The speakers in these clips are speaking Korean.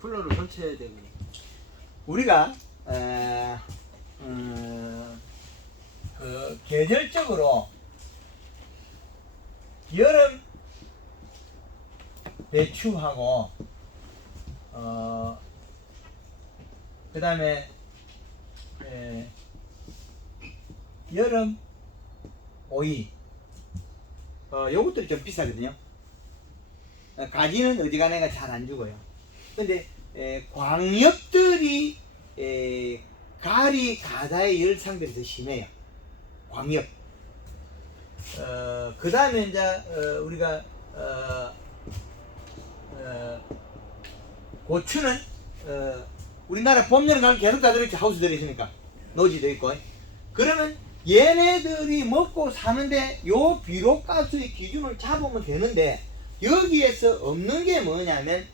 쿨러를 설치해야 되고. 우리가 계절적으로 여름 배추하고 그 다음에 여름 오이 요것들이 좀 비싸거든요. 가지는 어지간해가 잘 안 죽어요. 근데 광엽들이 가리 가다의 열상들이 더 심해요. 광엽. 그 다음에 이제 우리가 고추는 우리나라 봄, 여름, 가을 계속 다 들어있죠. 하우스 들어있으니까 노지 들어있고. 그러면 얘네들이 먹고 사는데 요 비료가스의 기준을 잡으면 되는데 여기에서 없는 게 뭐냐면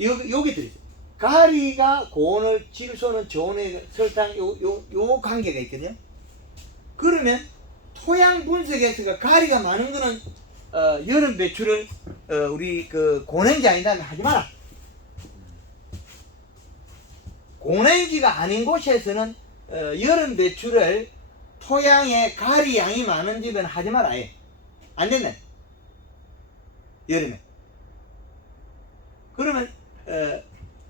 여기 들어있어요. 가리가 고온을, 질소는 저온의 설탕 요 관계가 있거든요. 그러면 토양 분석에서 가리가 많은 거는 여름 배추를 우리 그 고냉지 아니다면 하지 마라. 고냉지가 아닌 곳에서는 여름 배추를 토양에 가리 양이 많은 집에는 하지 마라. 아예 안 된다. 여름에. 그러면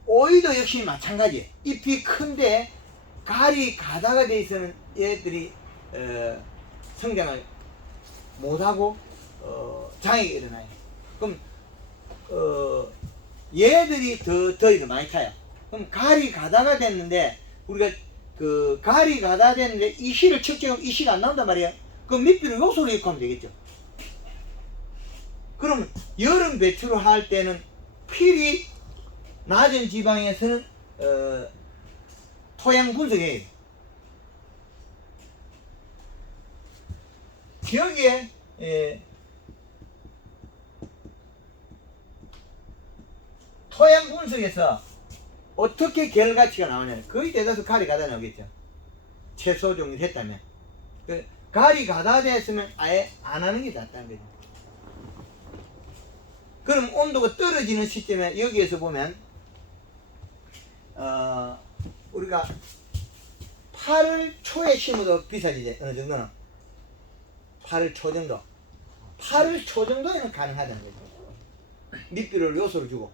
오이도 역시 마찬가지예요. 잎이 큰데 가리 가다가 돼 있으면 얘들이 성장을 못하고 장애가 일어나요. 그럼 얘들이 더 더위를 많이 타요. 그럼 가리 가다가 됐는데 우리가 그 가리 가다 됐는데 이시를 측정하면 이시가 안 나온단 말이에요. 그럼 밑비를 요소로 입고하면 되겠죠. 그럼 여름 배추를 할 때는 필히 낮은 지방에서는 토양 분석해야 돼요. 여기에 토양 분석에서 어떻게 결과치가 나오냐. 거의 대다수 가리 가다 나오겠죠. 채소 종류를 했다면. 가리 가다 됐으면 아예 안 하는 게 낫다는 거죠. 그럼 온도가 떨어지는 시점에 여기에서 보면 우리가 8월 초에 심어도 비싸지죠. 어느 정도는 8월 초 정도. 8월 초 정도에는 가능하다는 거죠. 밑비를 요소를 주고.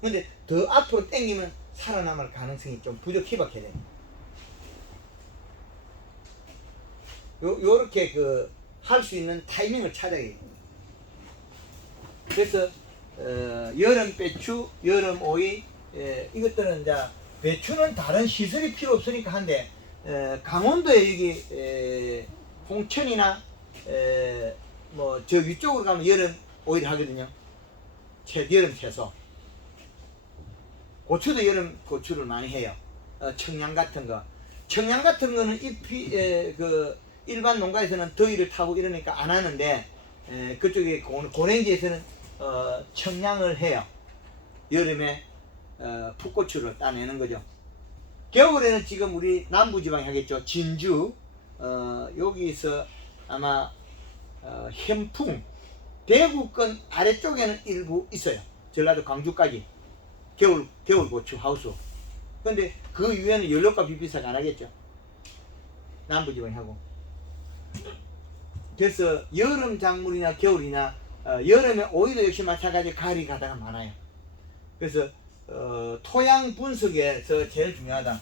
근데 더 앞으로 당기면 살아남을 가능성이 좀 희박해 돼요. 요렇게 할 수 있는 타이밍을 찾아야 돼요. 그래서 여름 배추, 여름 오이 이것들은 이제 배추는 다른 시설이 필요 없으니까 한데 강원도에 여기 홍천이나 뭐 저 위쪽으로 가면 여름 오이를 하거든요. 여름 채소. 고추도 여름 고추를 많이 해요. 청양 같은 거. 청양 같은 거는 잎이 일반 농가에서는 더위를 타고 이러니까 안 하는데 그쪽에 고랭지에서는 청양을 해요. 여름에 풋고추를 따내는 거죠. 겨울에는 지금 우리 남부지방에 하겠죠. 진주 여기서 아마 현풍 대구권 아래쪽에는 일부 있어요. 전라도 광주까지 겨울 고추 하우스. 근데 그 위에는 연료값 비싸게 안 하겠죠. 남부지방에 하고. 그래서 여름 작물이나 겨울이나 여름에 오이도 역시 마찬가지 가리 가다가 많아요. 그래서 토양 분석에서 제일 중요하다.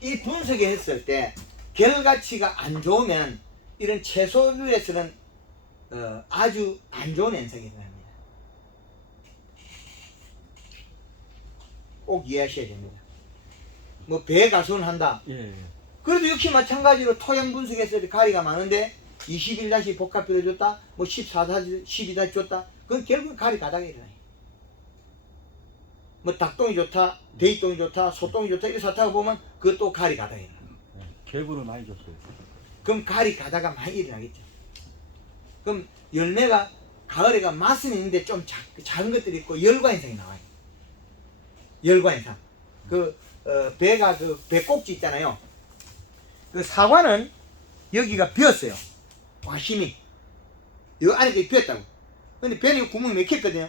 이 분석을 했을 때 결과치가 안 좋으면 이런 채소류에서는 아주 안 좋은 현상이 일어납니다. 꼭 이해하셔야 됩니다. 뭐 배가수는 한다. 예. 그래도 역시 마찬가지로 토양 분석했을 때 가리가 많은데 21다시 복합비를 줬다, 뭐 14다시 12다시 줬다. 그건 결국 가리 가닥이 일어나요. 뭐 닭똥이 좋다, 돼지똥이 좋다, 소똥이 좋다 이런 사타가 보면 그것도 가리 가닥이 일어나요. 개구를 많이 줬어요. 그럼 가리 가다가 많이 일어나겠죠. 그럼 열매가 가을에가 맛은 있는데 좀 작은 것들이 있고 열과 현상이 나와요. 열과 현상. 배가 배꼭지 있잖아요. 그 사과는 여기가 비었어요. 과심이. 요 안에 게 비었다고. 근데 배는 구멍이 막혔거든요.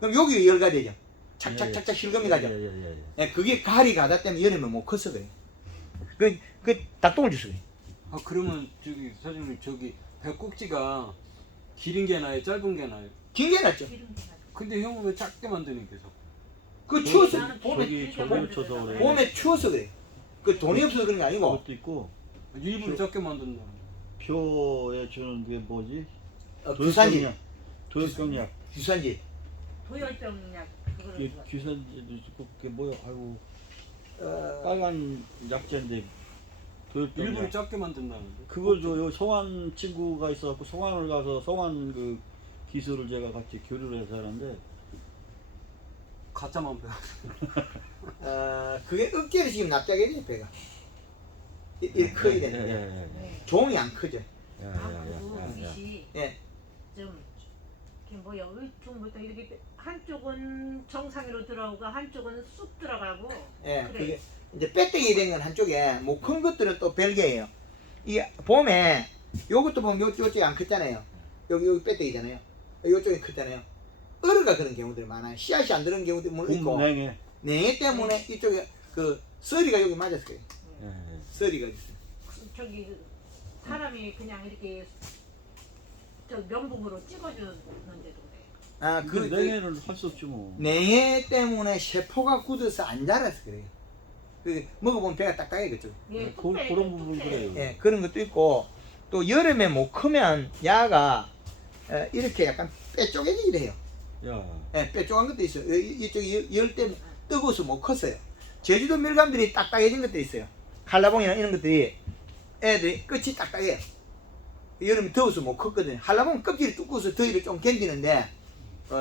그럼 여기 열가 되죠. 착착착착 실금이 가죠. 예, 그게 가리 가다 때문에 여름에 못 커서 그래. 그 닭똥을 주서 그래. 아 그러면 저기 사장님 저기 배꼭지가 길은 게 나요, 짧은 게 나요? 긴 게 낫죠. 근데 형은 왜 작게 만드는 계속? 그 추워서 저기 저걸 쳐서 그래. 봄에 추워서 그래. 그 돈이 없어서 그런 게 아니고. 그것도 있고 일부러 작게 만든다. 표에 주는 게 뭐지? 규산지. 도역병약. 규산지. 도열병약 그거를 규산지도 있고 그게 뭐야? 아이고 어, 빨간 약재인데 일부러 도역병약. 작게 만든다는데. 그걸 줘요. 성환 친구가 있어갖고 성환을 가서 성환 그 기술을 제가 같이 교류를 해서 하는데 가짜만 배워. 그게 억제로 지금 납작해 지 배가. 이 커야 되는데. 네. 종이 안 크죠. 아 그리고 이것이 예. 좀 이렇게 뭐야 왼쪽부터 이렇게 한쪽은 정상으로 들어오고 한쪽은 쑥 들어가고 예, 그래. 그게 이제 빼떼기 된 건 한쪽에 뭐 큰 것들은 또 별개예요. 이 봄에 요것도 보면 요쪽이 안 컸잖아요. 여기 빼떼기잖아요. 요쪽이 컸잖아요. 얼어가 그런 경우들이 많아요. 씨앗이 안 들은 경우도 물론 있고 냉해. 냉해 때문에 이쪽에 그 썰이가 여기 맞았을 거예요. 썰이가 있어요. 저기 사람이 그냥 이렇게 저 면봉으로 찍어주는데도 그래. 아, 그 냉해는 할 수 없지 뭐. 냉해 때문에 세포가 굳어서 안 자라서 그래요. 그 먹어보면 배가 딱딱해겠죠. 예, 그런 부분 그래요. 예, 그런 것도 있고 또 여름에 못 크면 야가 이렇게 약간 빼쪽해지기도 해요. 야. 예, 빼쪽한 것도 있어요. 이쪽이 열 때문에 뜨거워서 못 컸어요. 제주도 밀감들이 딱딱해진 것도 있어요. 한라봉이나 이런 것들이 애들이 끝이 딱딱해요. 여름에 더워서 못 컸거든요. 한라봉은 껍질이 두꺼워서 더위를 좀 견디는데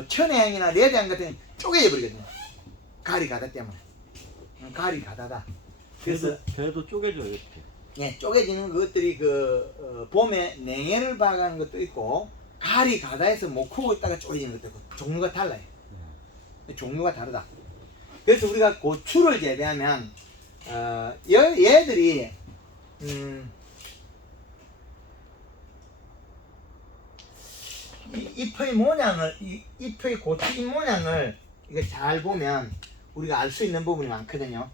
천혜향이나 레드향 같은 경우는 쪼개져 버리거든요. 가리 가다 때문에. 가리 가다다. 그래서 배도 쪼개져요 이렇게. 예, 쪼개지는 것들이 봄에 냉해를 봐가는 것도 있고 가리 가다에서 못 크고 있다가 쪼개지는 것도 있고 종류가 달라요. 종류가 다르다. 그래서 우리가 고추를 재배하면 얘들이 잎의 모양을 잎의 고추 잎 모양을 이거 잘 보면 우리가 알 수 있는 부분이 많거든요.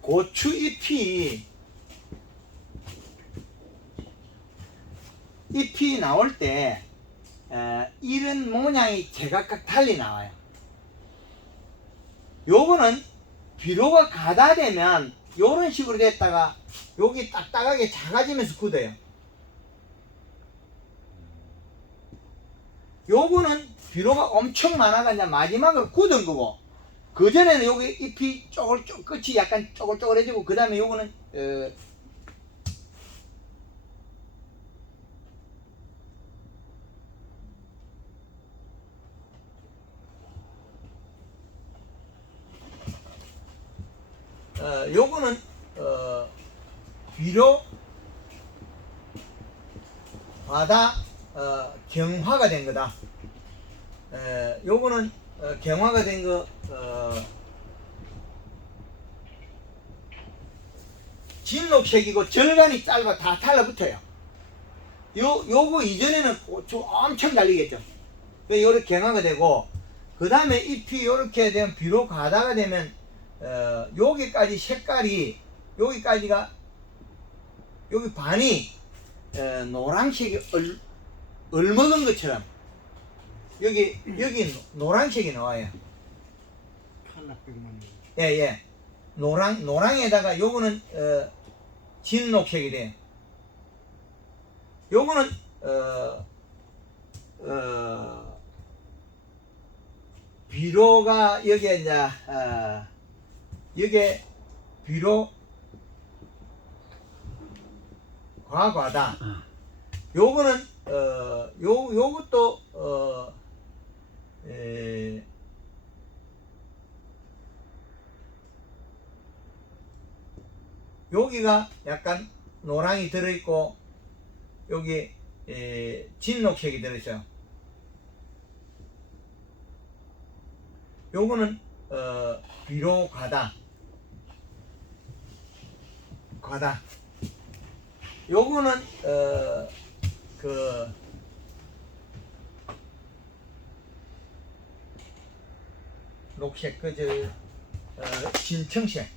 고추 잎이 나올 때 이런 모양이 제각각 달리 나와요. 요거는 비료가 가다 되면 요런 식으로 됐다가 여기 딱딱하게 작아지면서 굳어요. 요거는 비료가 엄청 많아가 이제 마지막으로 굳은 거고 그 전에는 여기 잎이 끝이 약간 쪼글쪼글해지고 그 다음에 요거는 요거는 비료 바다 경화가 된 거다. 요거는 경화가 된 거 진녹색이고 절간이 짧아 다 달라붙어요. 요거 이전에는 고추 엄청 달리겠죠. 요렇게 경화가 되고 그 다음에 잎이 요렇게 되면 비로 가다가 되면 여기까지 색깔이 여기까지가 여기 반이 노란색이 얼먹은 것처럼 여기 노란색이 나와요. 탈락백만. 예예. 노랑에다가 요거는 진녹색이 돼요. 요거는 비료가 여기에 이제 여기에 비료 과다. 요거는 요것도 여기가 약간 노랑이 들어있고 여기 진녹색이 들어있어요. 요거는 비료 과다. 요거는 그 녹색 그저 진청색.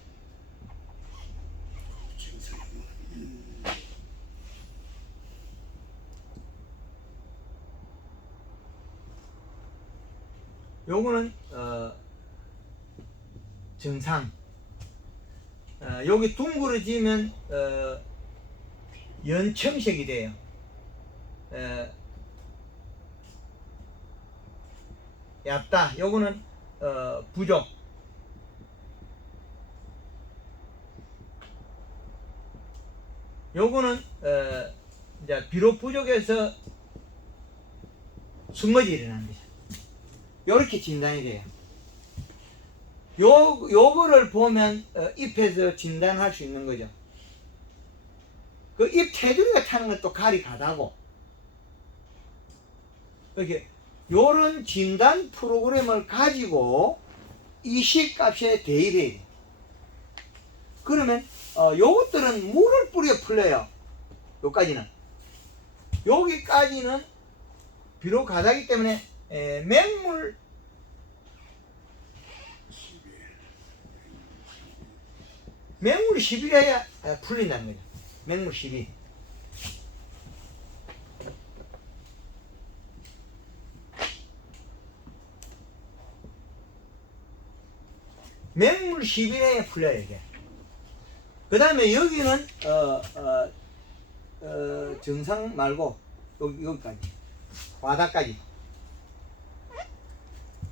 요거는 정상. 여기 둥그러지면 연청색이 돼요. 얕다. 요거는 부족. 요거는 이제 비료 부족해서 숨어지 일어나는 거죠. 요렇게 진단이 돼요. 요거를 보면 잎에서 진단할 수 있는 거죠. 그 잎 테두리가 타는 것도 갈이 가다고. 이렇게 요런 진단 프로그램을 가지고 이 시값에 대입해야 돼. 그러면 요것들은 물을 뿌려 풀려요. 요까지는. 여기까지는 비료 가다기 때문에 맹물 맹물 10일 해야 풀린다는 거죠. 맹물 10일. 맹물 10일 해야 풀려요, 이게. 그 다음에 여기는 정상 말고 여기까지 바닥까지,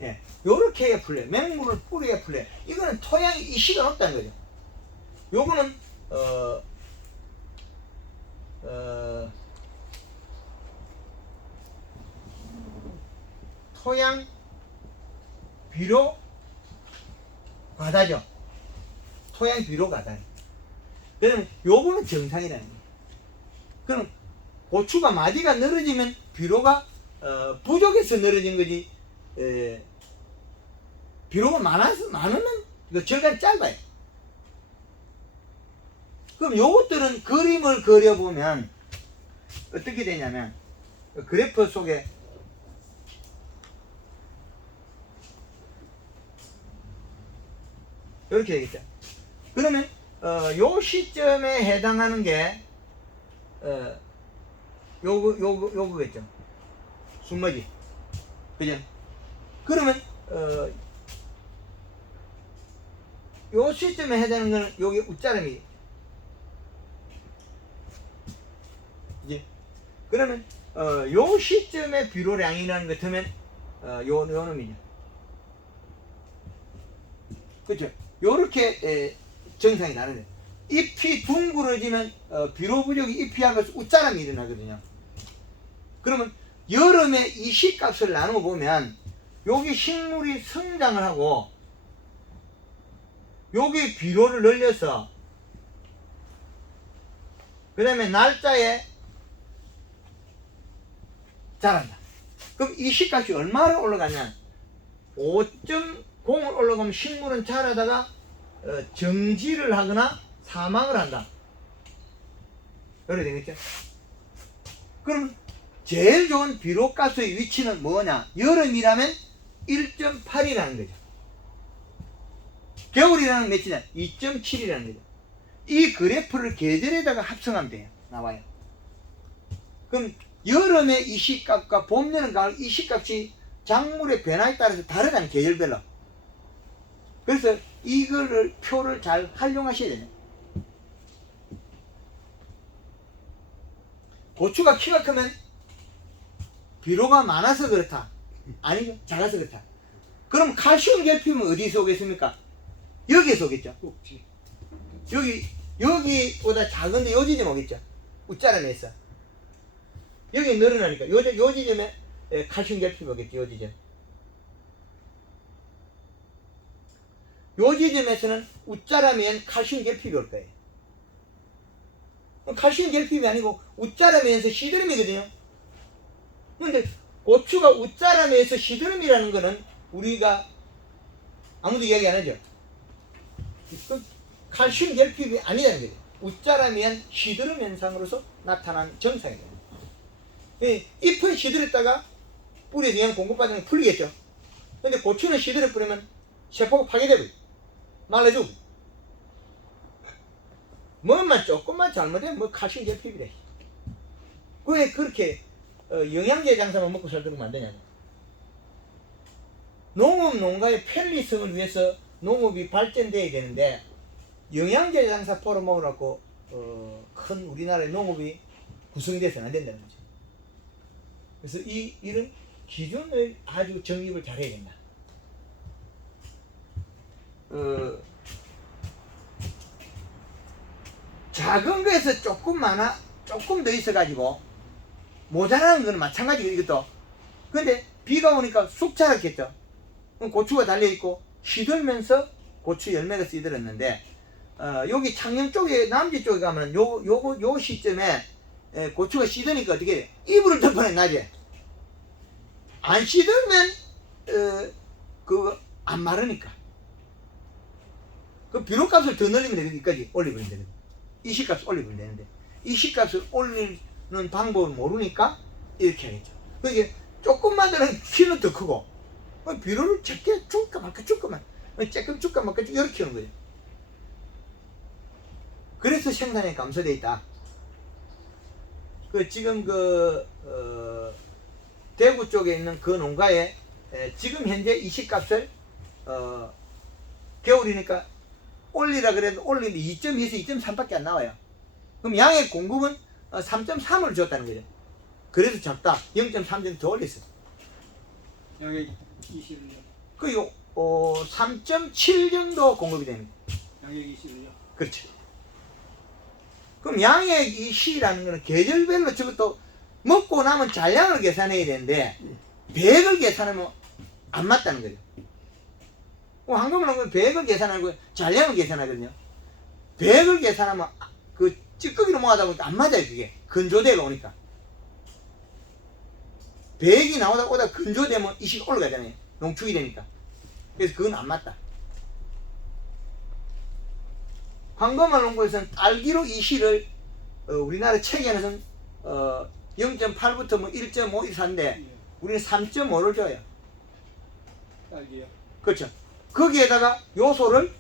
예, 요렇게 해야 풀려요. 맹물을 뿌려야 풀려요. 이거는 토양이 이식은 없다는 거죠. 요거는 토양 비료 과다죠. 토양 비료 과다. 그럼 요거는 정상이라는 거예요. 그럼 고추가 마디가 늘어지면 비료가 부족해서 늘어진 거지. 비료가 많으면 그 절간이 짧아요. 그럼 요것들은 그림을 그려보면 어떻게 되냐면 그래프 속에 이렇게 되겠죠. 그러면 요 시점에 해당하는 게 요거겠죠. 순머지. 그죠? 그러면 요 시점에 해당하는 거는 여기 웃자름이. 이제 그러면 요 시점의 비료량이라는 것 같으면 요 놈이죠. 그렇죠? 요렇게 정상이 나는데 잎이 둥그러지면 비료 부족이 잎이 하면서 웃자람이 일어나거든요. 그러면 여름에 이 시값을 나누어 보면 여기 식물이 성장을 하고 여기 비료를 늘려서 그 다음에 날짜에 자란다. 그럼 이 시값이 얼마나 올라가냐? 5.0을 올라가면 식물은 자라다가 정지를 하거나 사망을 한다. 그래 되겠죠? 그럼 제일 좋은 비료값의 위치는 뭐냐? 여름이라면 1.8이라는 거죠. 겨울이라는 몇이냐? 2.7이라는 거죠. 이 그래프를 계절에다가 합성하면 돼요. 나와요. 그럼 여름의 이 시값과 봄, 여름, 가을 이 시값이 작물의 변화에 따라서 다르다는 계절별로. 그래서 이거를 표를 잘 활용하셔야 돼요. 고추가 키가 크면 비료가 많아서 그렇다. 아니죠. 작아서 그렇다. 그럼 칼슘 결핍은 어디서 오겠습니까? 여기에서 오겠죠. 꼭지. 여기보다 작은데 요 지점 오겠죠. 웃자라면서. 여기 늘어나니까 요 지점에 칼슘 결핍이 오겠죠. 요 지점. 요 지점에서는 웃자라면 칼슘 결핍이 올 거예요. 칼슘 결핍이 아니고 웃자라면서 시드름이거든요. 근데 고추가 웃자라면서 시드름이라는 거는 우리가 아무도 이야기 안 하죠. 그 칼슘 결핍이 아니라는 거예요. 웃자라면 시드름 현상으로서 나타난 증상이에요. 잎은 시들었다가 뿌리에 영양 공급받으면 풀리겠죠. 근데 고추는 시들어 뿌리면 세포가 파괴되고 말라주고 뭐만 조금만 잘못하면 뭐 칼슘 결핍이래. 왜 그렇게 영양제 장사만 먹고 살도록 만드냐고. 농업 농가의 편리성을 위해서 농업이 발전돼야 되는데 영양제 장사 벌어먹으라고 큰 우리나라의 농업이 구성돼서는 안 된다는 거죠. 그래서 이런 기준을 아주 정립을 잘해야 된다. 작은 거에서 조금 더 있어가지고 모자라는 거는 마찬가지고 이것도. 근데 비가 오니까 쑥 자랐겠죠. 그럼 고추가 달려있고 시들면서 고추 열매가 시들었는데 여기 창녕 쪽에 남지 쪽에 가면 요 시점에 고추가 시드니까 어떻게 해? 이불을 덮어내 낮에. 안 시들면 그거 안 마르니까. 그 비료값을 더 늘리면 돼. 여기까지 올려버리면 되거든. 이식값을 올려버리면 되는데 이식값을 올리는 방법을 모르니까 이렇게 하겠죠. 그게 조금만 더는 키는 더 크고 비료를 적게 줄까 말까 줄까만 조금 줄까 말까 이렇게 키우는 거죠. 그래서 생산량이 감소되어 있다. 지금 대구 쪽에 있는 그 농가에 지금 현재 이식값을 겨울이니까 올리라 그래도 올리는데 2.2에서 2.3밖에 안 나와요. 그럼 양의 공급은 3.3을 줬다는 거죠. 그래서 작다. 0.3 정도 더 올렸어. 양액 20일요. 그리고 3.7 정도 공급이 됩니다. 양액 20일요. 그렇죠. 그럼 양액 20이라는 거는 계절별로 저것도 먹고 나면 잔량을 계산해야 되는데 100을 계산하면 안 맞다는 거죠. 황금은 100을 계산하고 잔량을 계산하거든요. 100을 계산하면 그 찌꺼기로 모아다 보니까 안 맞아요. 그게 건조대가 오니까 100이 오다 건조되면 이식 올라가잖아요. 농축이 되니까. 그래서 그건 안 맞다. 황금알 농구에서는 딸기로 이식을 우리나라 체계에서는 0.8부터 뭐 1.5, 1.4인데 우리는 3.5를 줘요. 딸기요. 그렇죠. 거기에다가 요소를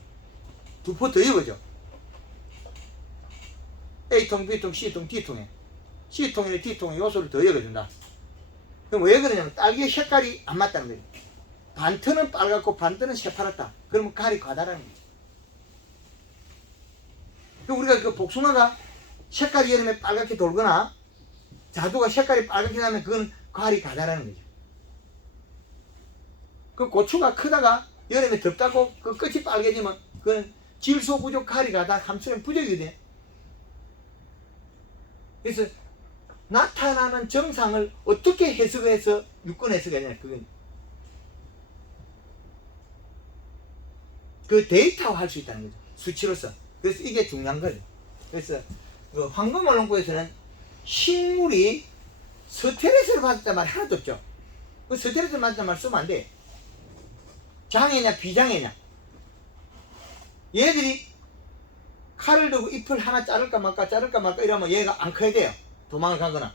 2포 더 입어줘. A통, B통, C통, D통에 C통이나 D통에 요소를 더 입어준다. 그럼 왜 그러냐면 딸기의 색깔이 안 맞다는 거예요. 반턴은 빨갛고 반턴은 새파랗다. 그러면 가리 과다라는 거죠. 우리가 그 복숭아가 색깔이 여름에 빨갛게 돌거나 자두가 색깔이 빨갛게 나면 그건 가리 과다라는 거죠. 그 고추가 크다가 여름에 덥다고 그 끝이 빨개지면 그건 질소 부족, 가리 과다, 함수량 부족이거든요. 그래서 나타나는 정상을 어떻게 해석해서 유권 해석하냐 그건 그 데이터화 할 수 있다는 거죠. 수치로서. 그래서 이게 중요한 거죠. 그래서 그 황금알 농구에서는 식물이 스트레스를 받았단 말 하나도 없죠. 그 스트레스를 받았단 말 쓰면 안 돼. 장애냐 비장애냐. 얘들이 칼을 들고 잎을 하나 자를까 말까 이러면 얘가 안 커야 돼요. 도망을 가거나.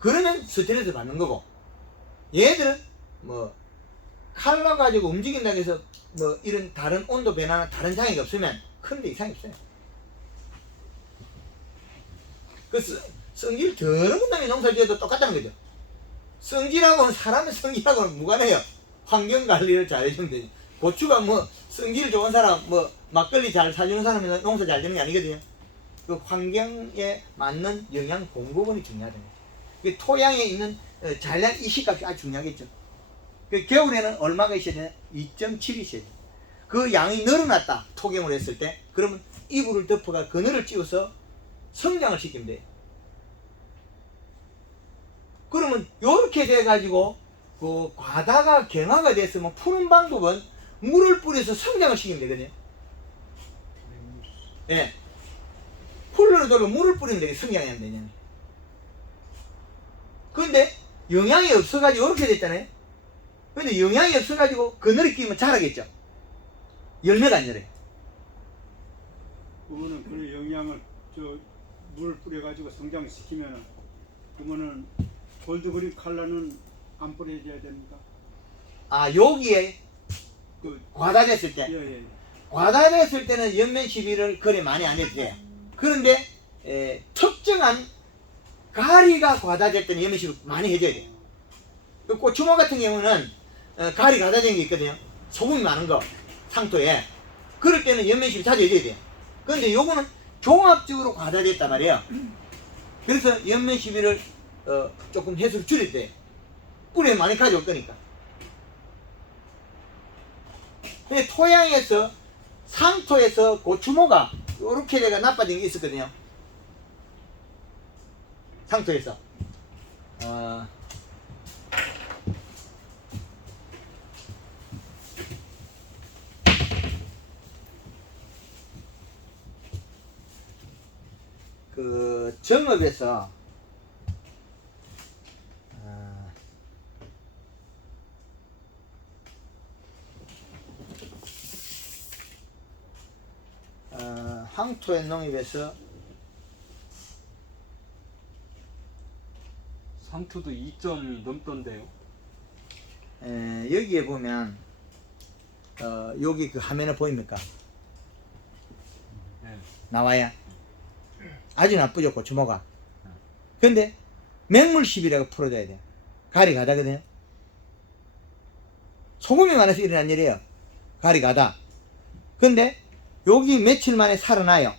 그러면 스트레스 받는 거고. 얘들은 뭐 칼로 가지고 움직인다고 해서 뭐 이런 다른 온도 변화나 다른 장애가 없으면 큰데 이상이 없어요. 그 성질 더러운 놈이 농사를 지어도 똑같다는 거죠. 성질하고는 사람의 성질하고는 무관해요. 환경관리를 잘해주면 되죠. 고추가 뭐 성질 좋은 사람 뭐 막걸리 잘 사주는 사람이 농사 잘 되는 게 아니거든요. 그 환경에 맞는 영양 공급원이 중요하다. 그 토양에 있는 잔량 이식값이 아주 중요하겠죠. 그 겨울에는 얼마가 있어야 되냐? 2.7이 있어야 돼. 그 양이 늘어났다. 토경을 했을 때 그러면 이불을 덮어가 그늘을 씌워서 성장을 시키면 돼. 그러면 요렇게 돼가지고 그 과다가 경화가 됐으면 푸는 방법은 물을 뿌려서 성장을 시키면 되거든요. 예. 풀로 돌고 물을 뿌리면 되게 성장이 안 되냐. 그런데 영양이 없어가지고 이렇게 됐잖아요. 근데 영양이 없어가지고 그늘에 끼면 자라겠죠. 열매가 안 열어요. 그거는 그 영양을 물을 뿌려가지고 성장시키면은 그러면은 골드그린 칼라는 안 뿌려줘야 됩니까? 아 여기에 그 과다됐을 때 예. 과다됐을 때는 연면 시비를 거래 많이 안 해도 돼요. 그런데 특정한 가리가 과다될 때는 연면 시비 많이 해줘야 돼요. 그 고추모 같은 경우는 가리 과다된 게 있거든요. 소금이 많은 거 상토에 그럴 때는 연면 시비 자주 해줘야 돼요. 그런데 요거는 종합적으로 과다됐단 말이에요. 그래서 연면 시비를 조금 해수를 줄일 때 뿌리에 많이 가져올 거니까. 근데 토양에서 상토에서 고추모가 이렇게 내가 나빠진 게 있었거든요. 상토에서 그 정읍에서 황토의 농입에서 상투도 2점이 넘던데요. 여기에 보면 여기 그 화면에 보입니까? 네. 나와요. 아주 나쁘죠 고추모가. 근데 맹물십이라고 풀어줘야 돼요. 가리 가다거든요. 소금이 많아서 일어난 일이에요. 가리 가다. 근데 여기 며칠 만에 살아나요.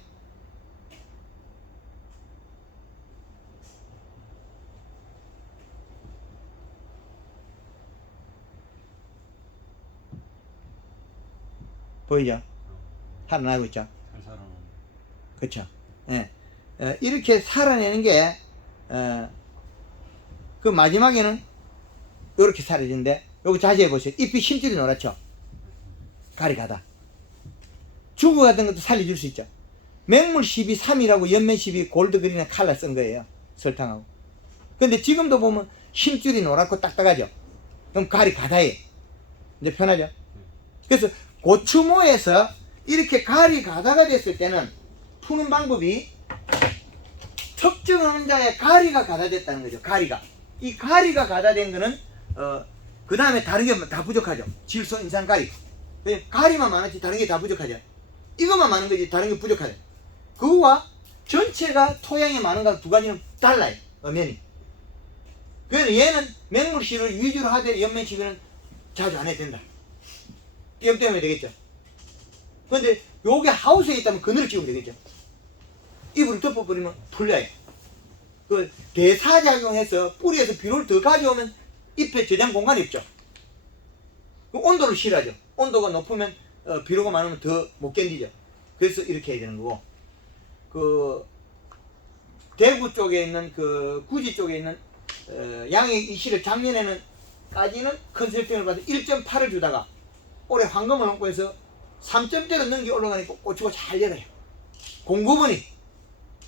보이죠? 살아나고 있죠? 잘 살아나네. 그렇죠. 예. 이렇게 살아내는 게, 그 마지막에는 이렇게 사라지는데, 여기 자세히 보세요. 잎이 힘줄이 노랗죠? 가리 가다. 주구 같은 것도 살려줄 수 있죠. 맹물 12,3이라고 연면 12 골드그린의 칼라 쓴 거예요. 설탕하고. 근데 지금도 보면 힘줄이 노랗고 딱딱하죠? 그럼 가리 가다예요. 이제 편하죠? 그래서 고추모에서 이렇게 가리 가다가 됐을 때는 푸는 방법이 특정 원자에 가리가 가다됐다는 거죠. 가리가. 이 가리가 가다된 거는 그 다음에 다른 게 다 부족하죠. 질소, 인산, 가리. 가리만 많았지 다른 게 다 부족하죠. 이것만 많은 거지 다른 게 부족하죠. 그거와 전체가 토양에 많은 거 두 가지는 달라요. 면이. 그래서 얘는 맹물씨를 위주로 하되 연면시비는 자주 안 해도 된다. 띄엄 때문에 되겠죠. 근데 요게 하우스에 있다면 그늘을 씌우면 되겠죠. 이불을 덮어버리면 풀려요. 그 대사작용해서 뿌리에서 비료를 더 가져오면 잎에 저장 공간이 없죠. 그 온도를 실하죠. 온도가 높으면 비료가 많으면 더 못 견디죠. 그래서 이렇게 해야 되는 거고, 그 대구 쪽에 있는 그 구지 쪽에 있는 양의 이씨를 작년에는 까지는 컨설팅을 받아 1.8을 주다가 올해 황금을 넘고 해서 3점대로 넘게 올라가니까 고추가 잘 열어요. 공급원이.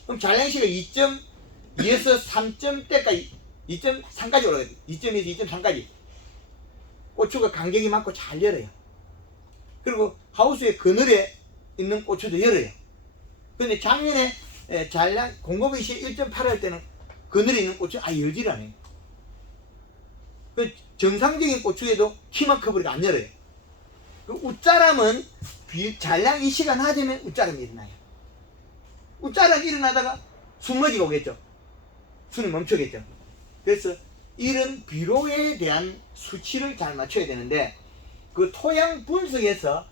그럼 잔량시가 2.2에서 3점대까지 2.3까지 올라가요. 2.2에서 2.3까지. 고추가 간격이 많고 잘 열어요. 그리고 하우스의 그늘에 있는 고추도 열어요. 근데 작년에 잔량 공급원이 1.8 할 때는 그늘에 있는 고추 열질 않아요. 그 정상적인 고추에도 키만 커버리가 안 열어요. 그 웃자람은 잔량 이 시간 하되면 웃자람이 일어나요. 웃자람이 일어나다가 숨머지가 오겠죠. 숨이 멈추겠죠. 그래서 이런 비료에 대한 수치를 잘 맞춰야 되는데, 그 토양 분석에서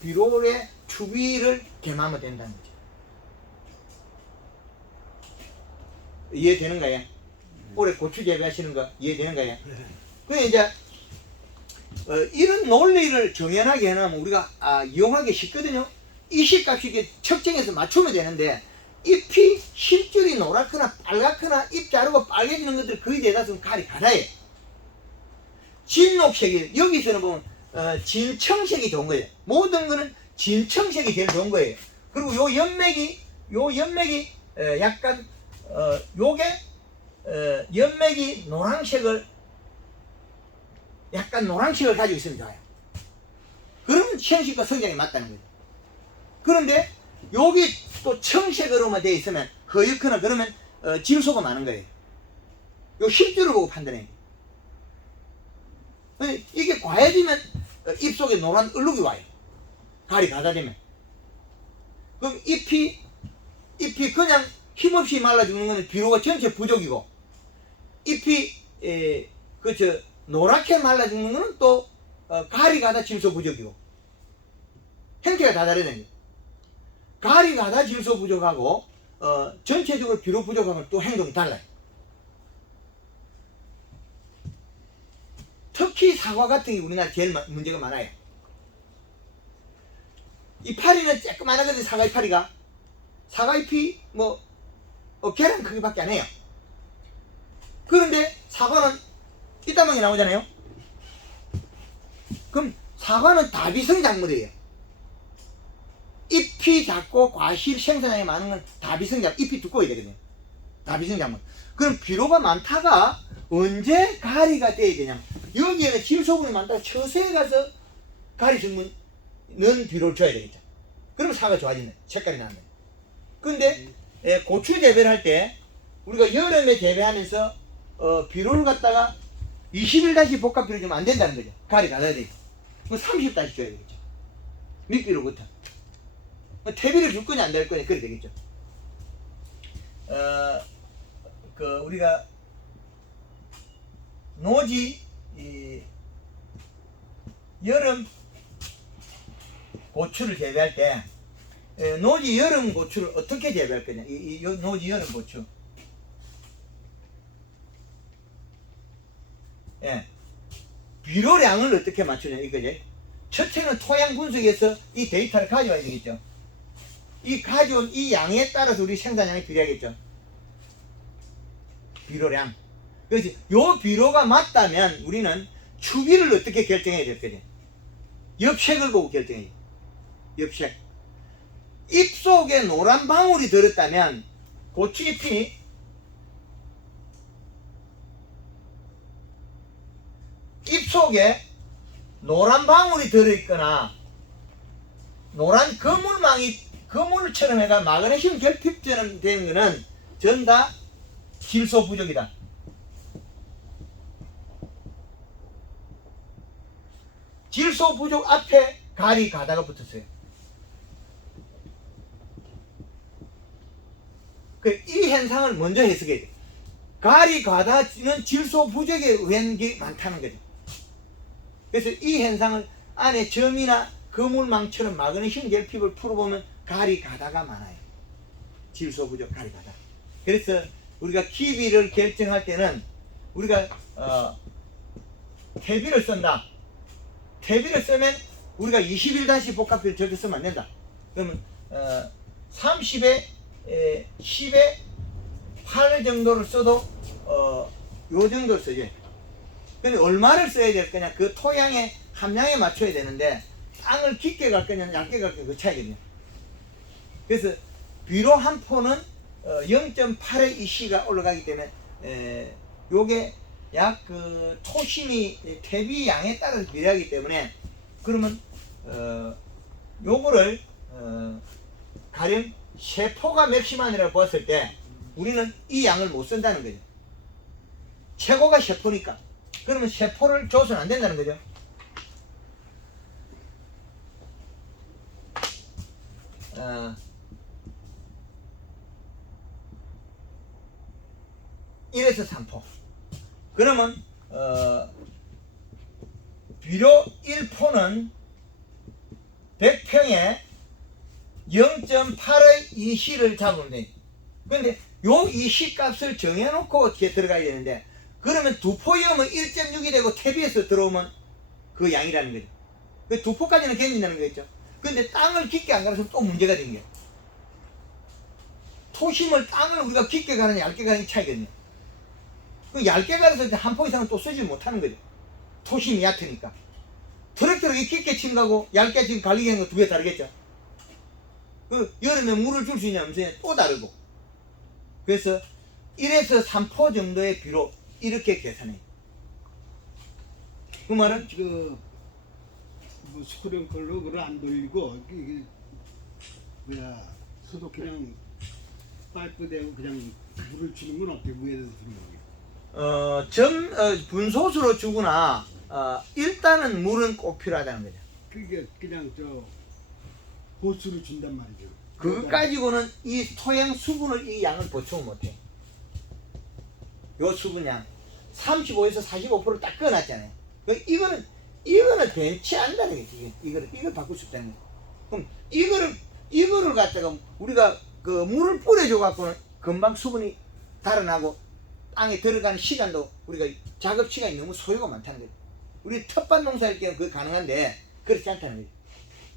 비료의 추비를 겸하면 된다는 거죠. 이해되는 거예요? 올해 고추 재배하시는 거 이해되는 거예요? 그래 이제 이런 논리를 정연하게 해놓으면 우리가 이용하기 쉽거든요. 이식값이 이렇게 측정해서 맞추면 되는데 잎이 실줄이 노랗거나 빨갛거나 잎 자르고 빨개지는 것들 거의 대다수는 가리 가다예요. 진녹색이 여기서는 보면 진청색이 좋은 거예요. 모든 거는 진청색이 제일 좋은 거예요. 그리고 요 연맥이 약간 요게 연맥이 노란색을 약간 노란색을 가지고 있으면 좋아요. 그러면 형식과 성장이 맞다는 거죠. 그런데 여기 또 청색으로만 되어 있으면 허옇거나 그러면 질소가 많은 거예요. 요 실줄을 보고 판단해요. 이게 과해지면 잎 속에 노란 얼룩이 와요. 가리 가다 되면. 그럼 잎이 그냥 힘없이 말라 죽는 건 비료가 전체 부족이고, 잎이 노랗게 말라 죽는 거는 또 가리 가다 질소 부족이고, 형태가 다 다르다는 거예요. 가리 가다 질소 부족하고 전체적으로 비료 부족하면 또 행동이 달라요. 특히 사과 같은 게 우리나라 제일 문제가 많아요. 이 파리는 쬐끄만하거든요. 사과 이파리가. 사과 잎이 계란 크기밖에 안 해요. 그런데 사과는 이따만이 나오잖아요. 그럼 사과는 다비성 작물이에요. 잎이 작고 과실 생산량이 많은 건 다비성 작물, 잎이 두꺼워야 되거든요. 다비성 작물. 그럼 비료가 많다가 언제 가리가 돼야 되냐? 여기에는 질소분이 많다가 처세에 가서 가리 성분 넣은 비료를 줘야 되겠죠. 그러면 사과 좋아지네. 색깔이 나네. 근데 고추 재배를 할 때 우리가 여름에 재배하면서 비료를 갖다가 21다시 복합 비료 주면 안 된다는 거죠. 가리 가져야 되겠죠. 30다시 줘야 되겠죠. 밑비료부터. 퇴비를 줄 거냐 안 될 거냐 그래 되겠죠. 우리가 노지 여름 고추를 재배할 때 노지 여름 고추를 어떻게 재배할 거냐. 이 노지 여름 고추. 비료량을 어떻게 맞추냐 이거지. 첫째는 토양 분석에서 이 데이터를 가져와야 되겠죠. 이 가져온 이 양에 따라서 우리 생산량이 필요하겠죠. 비료량. 그래서 요 비료가 맞다면 우리는 추비를 어떻게 결정해야 될 거냐. 엽색을 보고 결정해요. 엽색. 잎 속에 노란 방울이 들었다면 고추잎이 잎 속에 노란 방울이 들어있거나 노란 거물처럼 해가 마그네슘 결핍처럼 되는 거는 전 다 질소 부족이다. 질소 부족 앞에 가리 가다가 붙었어요. 이 현상을 먼저 해석해야 돼요. 가리 가다는 질소 부족에 의한 게 많다는 거죠. 그래서 이 현상을 안에 점이나 거물망처럼 마그네슘 결핍을 풀어보면 가리 가다가 많아요. 질소 부족 가리 가다. 그래서 우리가 키비를 결정할 때는 우리가 퇴비를 쓴다. 퇴비를 쓰면 우리가 21다시 복합비를 절대 쓰면 안 된다. 그러면 30에 10에 8 정도를 써도 요 정도를 써야지. 근데 얼마를 써야 될 거냐? 그 토양의 함량에 맞춰야 되는데 땅을 깊게 갈 거냐 얇게 갈 거냐 그 차이거든요. 그래서 비료 한 포는 0.8의 EC가 올라가기 때문에 요게 약 토심이 퇴비 양에 따라서 비례하기 때문에 그러면 요거를 가령 세포가 맥시만이라고 봤을 때 우리는 이 양을 못 쓴다는 거죠. 최고가 세포니까. 그러면 세포를 줘서는 안 된다는 거죠. 이래서 3포. 그러면 비료 1포는 100평에 0.8의 EC를 잡으면 돼. 근데 요 이 시값을 정해놓고 이렇게 들어가야 되는데, 그러면 두 포이면 1.6이 되고 탭에서 들어오면 그 양이라는 거죠. 그 두 포까지는 견딘다는 거겠죠. 근데 땅을 깊게 안 가서 또 문제가 된 거예요. 토심을 땅을 우리가 깊게 가느냐 얇게 가느냐 차이거든요. 그 얇게 가서 한 포 이상은 또 쓰지 못하는 거죠. 토심이 얕으니까. 트랙터로 깊게 친 거하고 얇게 지금 갈리게 하는 거 두 개 다르겠죠. 그 여름에 물을 줄 수 있냐 없느냐 또 다르고. 그래서 1에서 3포 정도의 비로 이렇게 계산해요. 그 말은 뭐 스프링클러 그걸 안 돌리고 이게 뭐야 소독 그냥 파이프 대고 그냥 물을 주는 건 어떻게 위에서 주는 거예요? 분소수로 주거나 일단은 물은 꼭 필요하다는 거죠. 그게 그냥 저 호수로 준단 말이죠. 그거 가지고는 이 토양 수분을 이 양을 보충을 못해. 요 수분량 35에서 45%를 딱 끊어놨잖아요. 이거는 변치 않는다는 거지. 이걸 바꿀 수 없다는 거예요. 그럼 이거를 갖다가 우리가 그 물을 뿌려줘 갖고는 금방 수분이 달아나고 땅에 들어가는 시간도 우리가 작업 시간이 너무 소요가 많다는 거예요. 우리 텃밭 농사일 때는 그게 가능한데 그렇지 않다는 거예요.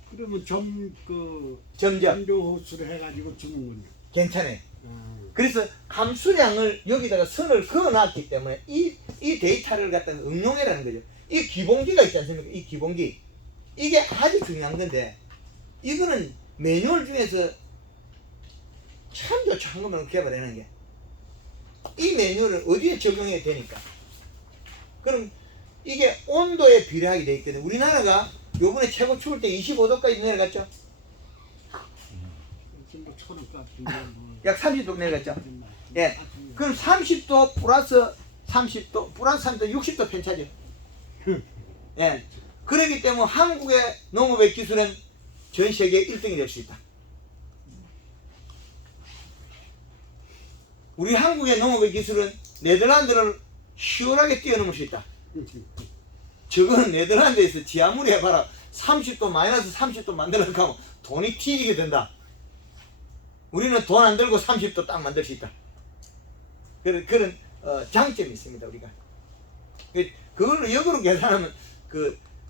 그러면 점점 전조 호수를 해가지고 주는군요. 괜찮아요. 그래서 감수량을 여기다가 선을 그어놨기 때문에 이 데이터를 갖다가 응용해라는 거죠. 이 기본기가 있지 않습니까? 이 기본기. 이게 아주 중요한 건데, 이거는 매뉴얼 중에서 참 좋죠. 한 것만 개발해놓은 게. 이 매뉴얼을 어디에 적용해야 되니까. 그럼 이게 온도에 비례하게 돼 있거든. 우리나라가 요번에 최고 추울 때 25도까지 내려갔죠? 뭐 천원값 약 30도 내려갔죠? 예. 그럼 30도 플러스 30도, 플러스 30도, 60도 편차죠. 예. 그렇기 때문에 한국의 농업의 기술은 전 세계 1등이 될 수 있다. 우리 한국의 농업의 기술은 네덜란드를 시원하게 뛰어넘을 수 있다. 저거는 네덜란드에서 지하물이 해봐라. 30도, 마이너스 30도 만들려고 하면 돈이 튀기게 된다. 우리는 돈 안 들고 30도 딱 만들 수 있다. 그런 장점이 있습니다, 우리가. 그걸로 역으로 계산하면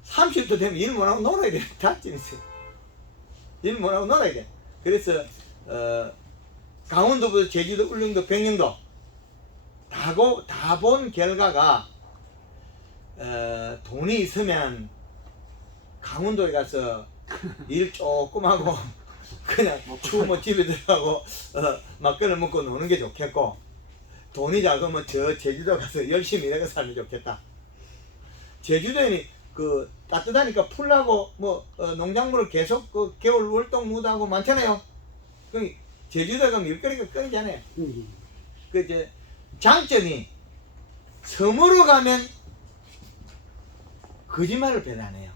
30도 되면 일 못하고 놀아야 돼. 장점이 있어요. 일 못하고 놀아야 돼. 그래서 강원도부터 제주도, 울릉도, 백령도 다 본 결과가 돈이 있으면 강원도에 가서 일 조금 하고 그냥 추우면 집에 들어가고 막걸리 먹고 노는 게 좋겠고, 돈이 작으면 저 제주도 가서 열심히 일하고 살면 좋겠다. 제주도에는 따뜻하니까 풀나고 농작물을 계속 겨울 월동 무도하고 많잖아요. 제주도에 가면 일거리가 끊이잖아요. 장점이 섬으로 가면 거짓말을 별로 안 해요.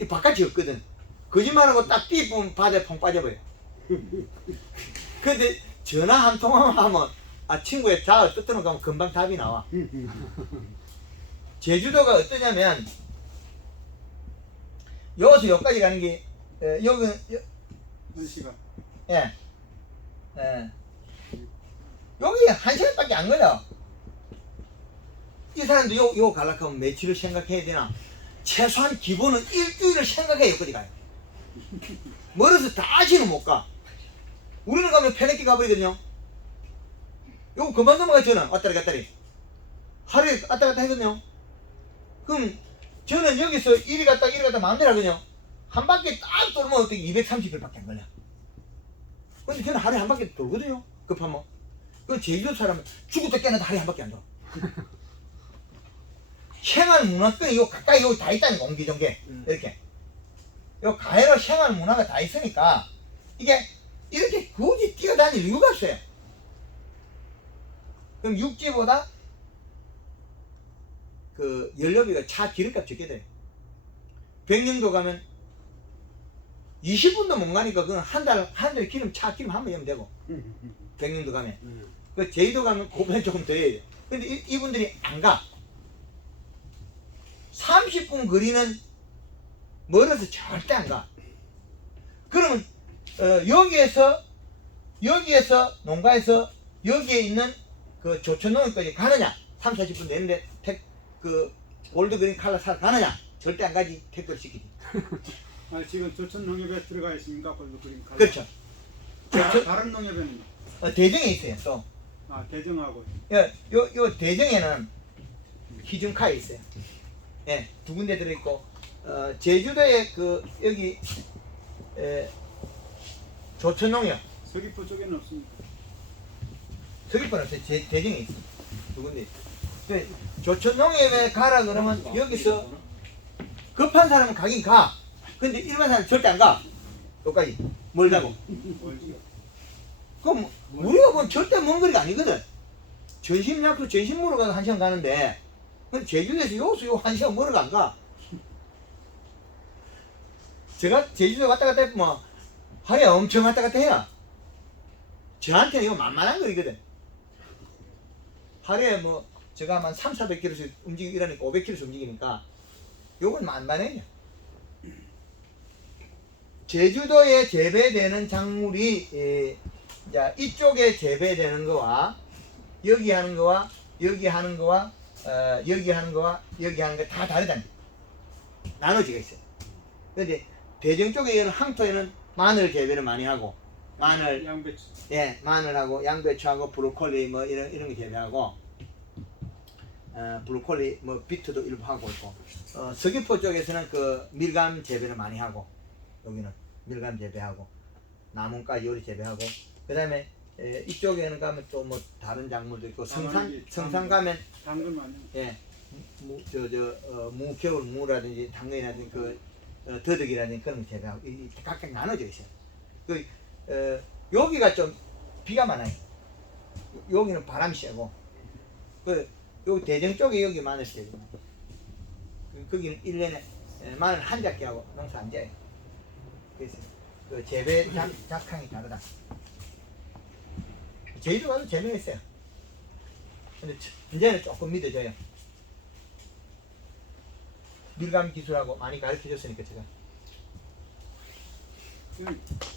이 바깥이 없거든. 거짓말하고 딱 삐부면 바다에 펑 빠져버려. 근데 전화 한 통화만 하면 친구의 자아 어떻든 가면 금방 답이 나와. 제주도가 어떠냐면 여기서 여기까지 가는 게 여기 1시간. 예. 여기 1시간밖에 안 걸려. 이 사람도 요 가려고 하면 며칠을 생각해야 되나? 최소한 기본은 일주일을 생각해 여기까지 가요. 멀어서 다시는 못 가. 우리는 가면 페네키 가버리거든요. 요거 금방 넘어가. 저는 왔다리 갔다리 하루에 왔다 갔다 하거든요. 그럼 저는 여기서 이리 갔다 마음대로 하거든요. 한 바퀴 딱 돌면 어떻게 230일밖에 안 걸려. 근데 저는 하루에 한 바퀴 돌거든요. 급하면. 그 제주도 사람은 죽을 때 깨어나도 하루에 한 바퀴 안 돌아. 생활 문화권이 요 가까이 여기 다 있다는 거, 옹기종게. 이렇게. 요 가해로 생활 문화가 다 있으니까 이게 이렇게 굳이 뛰어다닐 이유가 없어요. 그럼 육지보다 연료비가 차 기름값 적게 돼요. 백령도 가면 20분도 못 가니까 그건 한 달에 차 기름 한 번 넣으면 되고. 백령도 가면. 제주도 가면 그보다 조금 더 해야 돼요. 근데 이분들이 안 가. 30분 거리는 멀어서 절대 안 가. 그러면 여기에서 여기에서 농가에서 여기에 있는 그 조천농협까지 가느냐? 3, 40분 내는데 그 올드그린 칼라 사러 가느냐? 절대 안 가지. 택배를 시키지. 아, 지금 조천 농협에 들어가 있습니까? 골드 그린 칼라. 그렇죠. 다른 농협에는 대정에 있어요. 또. 대정하고 요 대정에는 희중카에 있어요. 예, 두 군데 들어있고, 제주도에 그 여기 조천농협 서귀포 쪽에는 없습니까? 서귀포는 없어요. 대정에 있어요. 두 군데 있어요. 조천농협에 가라 그러면 여기서 급한 사람은 가긴 가. 근데 일반 사람은 절대 안 가. 여기까지 멀다고. 멀지요. 그럼 우리가 보면 절대 먼 거리가 아니거든. 전심약도 전심으로 가서 1시간 가는데, 근데 제주도에서 여기서 요 1시간 멀어가 안 가. 제가 제주도 왔다 갔다 했으면 하루에 엄청 왔다 갔다 해요. 저한테는 이거 만만한 거리거든. 하루에 뭐 제가 한 300~400km씩 움직이고 이러니까 500km씩 움직이니까 요건 만만해요. 제주도에 재배되는 작물이 이제 이쪽에 재배되는 거와 여기 하는 거와 여기 하는 거와 여기 하는 거와 여기 하는 거 다 다르다. 나눠지가 있어요. 근데 대정 쪽에 있는 항토에는 마늘 재배를 많이 하고 마늘 양배추. 예, 마늘하고 양배추하고 브로콜리 뭐 이런 거 재배하고 브로콜리 뭐 비트도 일부 하고 있고 서귀포 쪽에서는 그 밀감 재배를 많이 하고 여기는 밀감 재배하고 나뭇가지 요리 재배하고 그다음에 이쪽에는 가면 또 뭐 다른 작물도 있고 성산 가면 당근 많이. 예, 무 겨울 무라든지 당근이라든지 그 더덕이라든지 그런 거 재배하고 각각 나눠져 있어요. 여기가 좀 비가 많아요. 여기는 바람이 세고 여기 대정 쪽에 여기 마늘 재배. 거기는 1년에 마늘 한 작기하고 농사 안 지어요. 그래서 그 재배 작황이 다르다. 제주도 가도 재미있어요. 근데 이제는 조금 믿어져요. 밀감 기술하고 많이 가르쳐줬으니까 제가.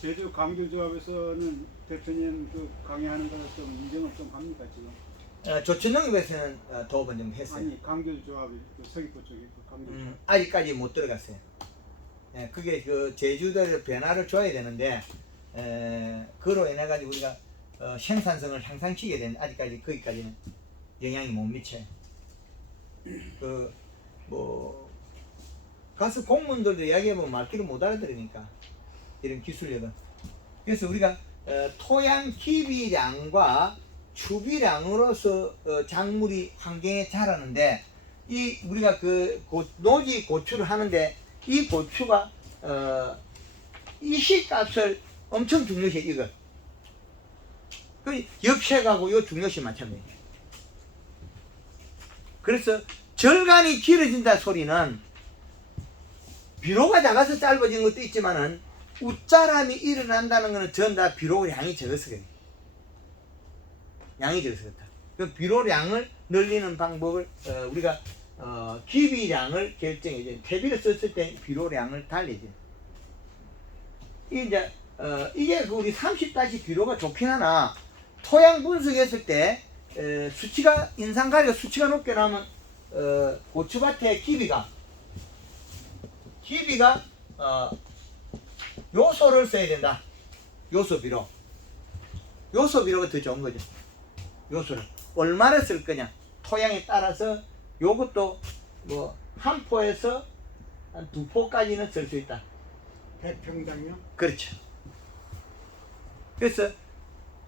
제주 감귤조합에서는 대표님 그 강의하는 거를 좀 인정을 좀 합니까 지금? 조천농협에서는 도움을 좀 했어요. 아니 감귤조합이 그 서귀포 쪽에 그 감귤조합. 아직까지 못 들어갔어요. 예, 그게 그 제주도의 변화를 줘야 되는데 그로 인해 가지고 우리가 생산성을 향상시키게 되는 아직까지 거기까지는 영향이 못 미쳐요. 그 뭐 가서 공무원들도 이야기해보면 말귀를 못 알아들으니까 이런 기술력은. 그래서 우리가 토양 기비량과 추비량으로서 작물이 환경에 자라는데 이 우리가 그 노지 고추를 하는데 이 고추가 이 시값을 엄청 중요시해 이거. 그 엽색하고 요 중요시 마찬가지예요. 그래서 절간이 길어진다 소리는 비료가 작아서 짧아진 것도 있지만은 웃자람이 일어난다는 것은 전 다 비료 양이 적어서 그래. 양이 적어서 그렇다. 그 비료량을 늘리는 방법을 우리가 기비량을 결정해줘. 퇴비를 썼을 때 비료량을 달리죠. 이제 이게 그 우리 30다시 비료가 좋긴 하나 토양 분석했을 때 수치가 인상가리가 수치가 높게 나면 고추밭의 기비가 요소를 써야 된다. 요소 비료. 요소 비료가 더 좋은 거죠. 요소를 얼마나 쓸 거냐 토양에 따라서 요것도 뭐 한 포에서 한 2포까지는 쓸 수 있다. 100평당이요? 그렇죠. 그래서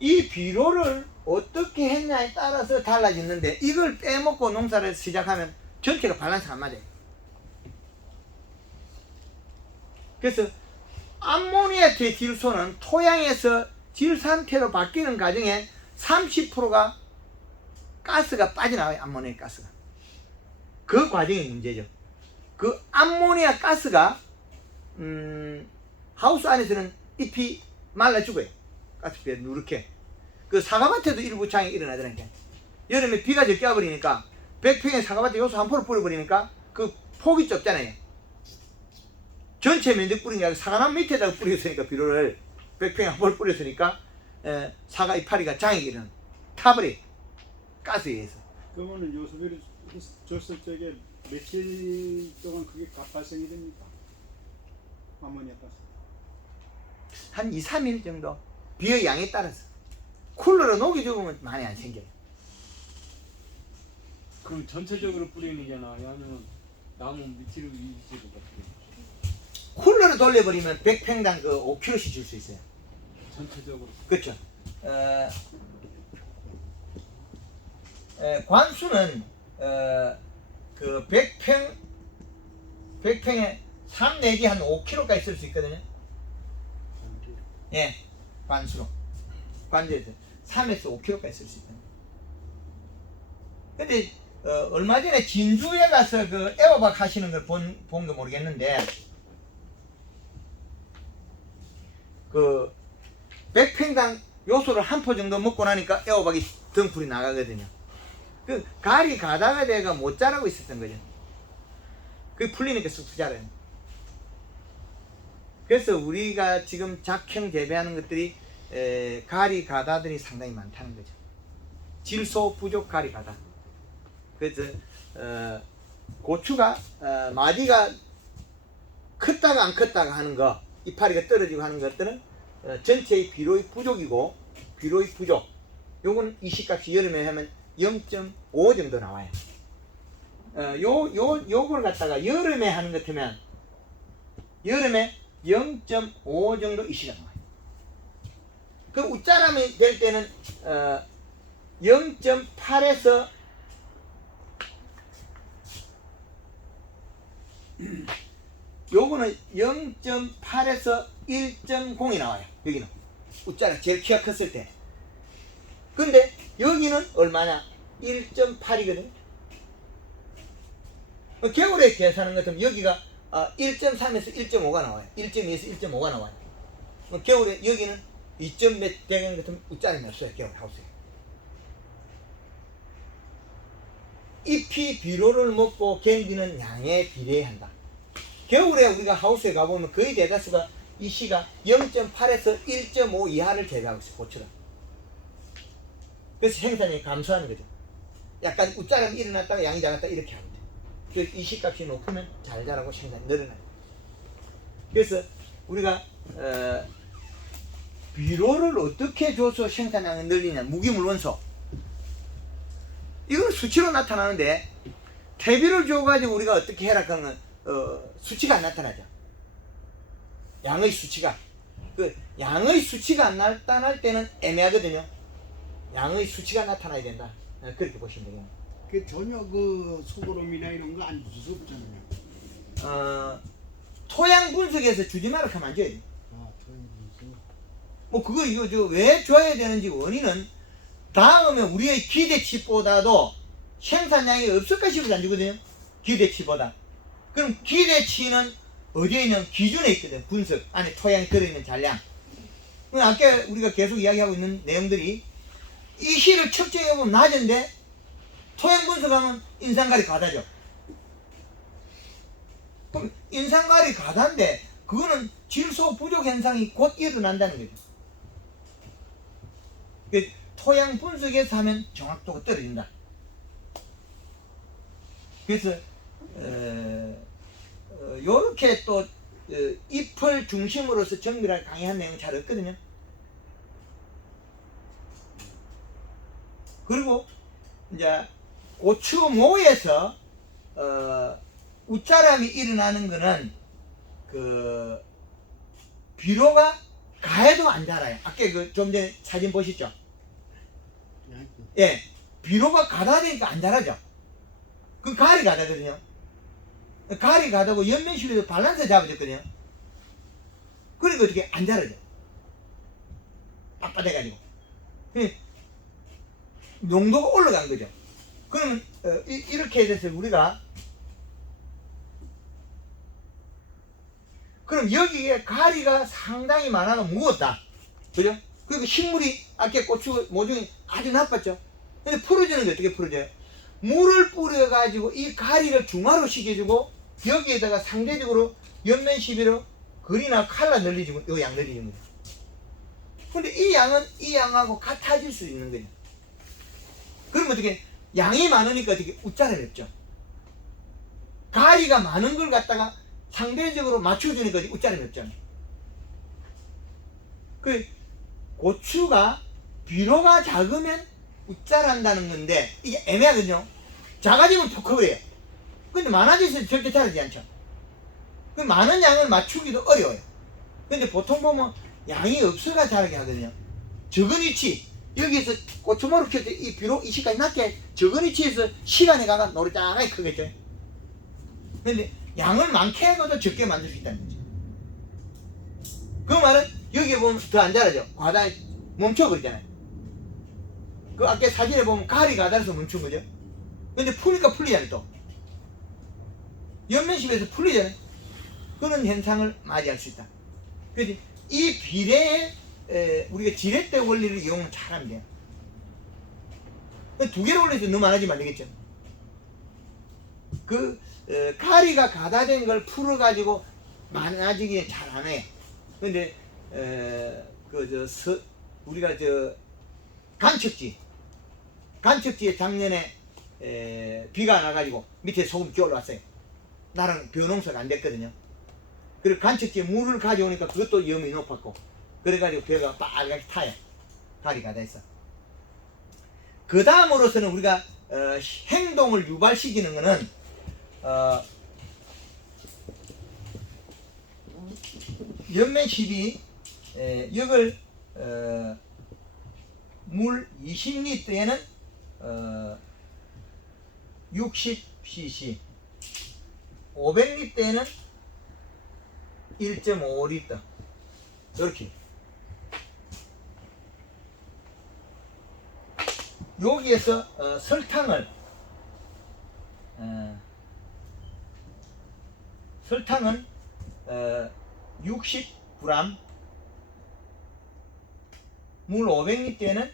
이 비료를 어떻게 했냐에 따라서 달라지는데 이걸 빼먹고 농사를 시작하면 전체가 밸런스가 안 맞아요. 그래서 암모니아트의 질소는 토양에서 질 상태로 바뀌는 과정에 30%가 가스가 빠져나와요. 암모니아 가스가. 그 과정이 문제죠. 그 암모니아 가스가 하우스 안에서는 잎이 말라 죽어요. 가스비에 누렇게. 그 사과밭에도 일부 장이 일어나더라니까. 여름에 비가 적게 와버리니까 100평의 사과밭에 요소 한 포를 뿌려버리니까 그 폭이 좁잖아요. 전체 면적 뿌린 게 아니라 사과나무 밑에다가 뿌렸으니까 비료를 100평에 한 포를 뿌렸으니까 사과 이파리가 장애가 일어나는 타버려. 가스에 의해서. 그러면은 요소비를 줬을 적에 며칠 동안 그게 발생이 됩니까? 아모니아 가스. 한 2, 3일 정도 비의 양에 따라서 쿨러로 녹여주면 많이 안 생겨요. 그럼 전체적으로 뿌리는 게 나아요? 아니면 나무 밑으로 위치로 같은 쿨러로 돌려버리면 100평당 그 5kg씩 줄 수 있어요. 전체적으로. 그렇죠. 관수는 그 100평에 3 내지 한 5kg까지 쓸 수 있거든요. 예, 관수로. 관주에서 3에서 5kg까지 쓸 수 있거든요. 근데 얼마 전에 진주에 가서 그 애호박 하시는 걸 본 거 모르겠는데 그 100평당 요소를 한 포 정도 먹고 나니까 애호박이 덩풀이 나가거든요. 그 가리 가다가 내가 못 자라고 있었던 거죠. 그게 풀리니까 쑥쑥 자라요. 그래서 우리가 지금 작형 재배하는 것들이 가리 가다들이 상당히 많다는 거죠. 질소 부족 가리 가다. 그래서 고추가 마디가 컸다가 안 컸다가 하는 거, 이파리가 떨어지고 하는 것들은 전체의 비료의 부족이고, 비료의 부족 요거는 이식값이 여름에 하면 0.5 정도 나와요. 요걸 갖다가 여름에 하는 것 같으면 여름에 0.5 정도 이식가 나와요. 그 웃자람이 될 때는 0.8에서 요거는 0.8에서 1.0이 나와요. 여기는 웃자라 제일 키가 컸을 때. 근데 여기는 얼마냐? 1.8이거든. 겨울에 계산하는 것 같으면 여기가 1.3에서 1.5가 나와요. 1.2에서 1.5가 나와요. 겨울에 여기는 2점 몇 되는 것 같으면 웃자람이 없어요. 겨울 하우스에. 잎이 비료를 먹고 견디는 양에 비례한다. 겨울에 우리가 하우스에 가보면 거의 대다수가 이 시가 0.8에서 1.5 이하를 재배하고 있어요. 고추가. 그래서 생산량이 감소하는 거죠. 약간 웃자람이 일어났다가 양이 작았다 이렇게 하면 돼요. 그래서 이 시값이 높으면 잘 자라고 생산이 늘어나요. 그래서 우리가 비료를 어떻게 줘서 생산량을 늘리냐. 무기물 원소. 이건 수치로 나타나는데 퇴비를 줘가지고 우리가 어떻게 해라 그러면 수치가 안 나타나죠. 양의 수치가. 그 양의 수치가 안 나타날 때는 애매하거든요. 양의 수치가 나타나야 된다. 그렇게 보시면 되겠네요. 그 전혀 그 소고름이나 이런 거 안 줄 수 없잖아요. 토양 분석에서 주지 마라 하면 안 줘야 돼. 무슨 뭐 그거 이거 왜 줘야 되는지 원인은 다음에 우리의 기대치보다도 생산량이 없을까 싶어서 안 주거든요. 기대치보다. 그럼 기대치는 어디에 있는 기준에 있거든. 분석 안에 토양에 들어있는 잔량. 아까 우리가 계속 이야기하고 있는 내용들이 이 시를 측정해보면 낮은데 토양 분석하면 인산가리 가다죠. 그럼 인산가리 가다인데 그거는 질소 부족 현상이 곧 일어난다는 거죠. 토양 분석에서 하면 정확도가 떨어진다. 그래서 요렇게 또 잎을 중심으로서 정밀하게 강의한 내용 잘 없거든요. 그리고 이제 고추모에서 웃자람이 일어나는 거는 그 비료가 가해도 안 자라요. 아까 그 좀 전에 사진 보시죠. 예, 비료가 가다 되니까 안 자라죠. 그 가리 가다거든요. 가리 가다고 연면실에도 밸런스 잡아줬거든요. 그러니까 어떻게 안 자라죠. 빳빳해가지고. 농도가 올라간 거죠. 그러면 이렇게 돼서 우리가 그럼 여기에 가리가 상당히 많아서 무겁다. 그죠? 그리고 식물이 아까 고추 모종이 아주 나빴죠. 근데 풀어주는 게 어떻게 풀어져요? 물을 뿌려가지고 이 가리를 중화로 시켜주고 여기에다가 상대적으로 옆면 시비로 거리나 칼라 늘리주고 요 양 늘리는 거죠. 근데 이 양은 이 양하고 같아질 수 있는 거냐. 그러면 어떻게 양이 많으니까 어떻게 웃자를 맵죠. 가리가 많은 걸 갖다가 상대적으로 맞춰주니까 웃자를 맵잖아요. 그 고추가 비료가 작으면 웃자란다는 건데 이게 애매하거든요. 작아지면 푹 커버려요. 근데 많아져서 절대 자라지 않죠. 그 많은 양을 맞추기도 어려워요. 근데 보통 보면 양이 없어가 자라게 하거든요. 적은 위치, 여기에서 고추마루 키울 때 이 비료 이시까지 낮게 적은 위치에서 시간이 가가 노릇장하게 크겠죠. 근데 양을 많게 하고도 적게 만들 수 있다는 거죠. 그 말은 여기에 보면 더 안 자라죠. 과다에 멈춰버리잖아요. 그 아까 사진에 보면 가리 가다에서 멈춘 거죠. 근데 풀니까 풀리잖아요. 또 연면십에서 풀리잖아요. 그런 현상을 맞이할 수 있다. 그래서 이 비례에 우리가 지렛대 원리를 이용을 잘하면 돼요. 두 개를 원리에서 너무 많아지면 안 되겠죠. 가리가 가다된 걸 풀어가지고 많아지기 잘 안 해요. 근데 우리가 간척지에 작년에 비가 나가지고 밑에 소금 기 올라왔어요. 나랑 벼농사가 안 됐거든요. 그리고 간척지에 물을 가져오니까 그것도 위험이 높았고, 그래가지고 벼가 빨갛게 타요. 가리 가다해서. 그 다음으로서는 우리가 행동을 유발시키는 거는 연면십이 이걸 물 20리터에는 60cc, 500리터에는 1.5리터 이렇게. 여기에서 설탕은 60g, 물 500리터에는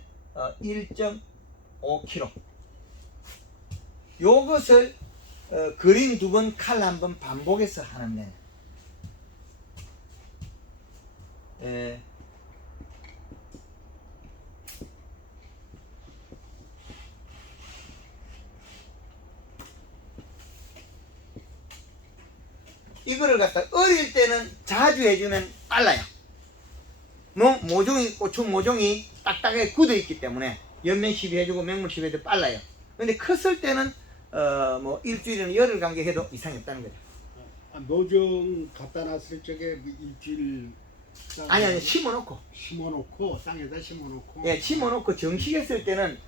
1.5kg. 요것을 그린 2번, 칼 1번 반복해서 하는 거예요. 이거를 갖다 어릴 때는 자주 해주면 빨라요. 고추 모종이 딱딱하게 굳어 있기 때문에 연면십이 해주고 맹물십이 해도 빨라요. 근데 컸을 때는 뭐 일주일이나 열흘 간격해도 이상이 없다는 거죠. 모종 갖다 놨을 적에 일주일 아니 심어놓고 땅에다 심어놓고. 예, 심어놓고 정식했을 때는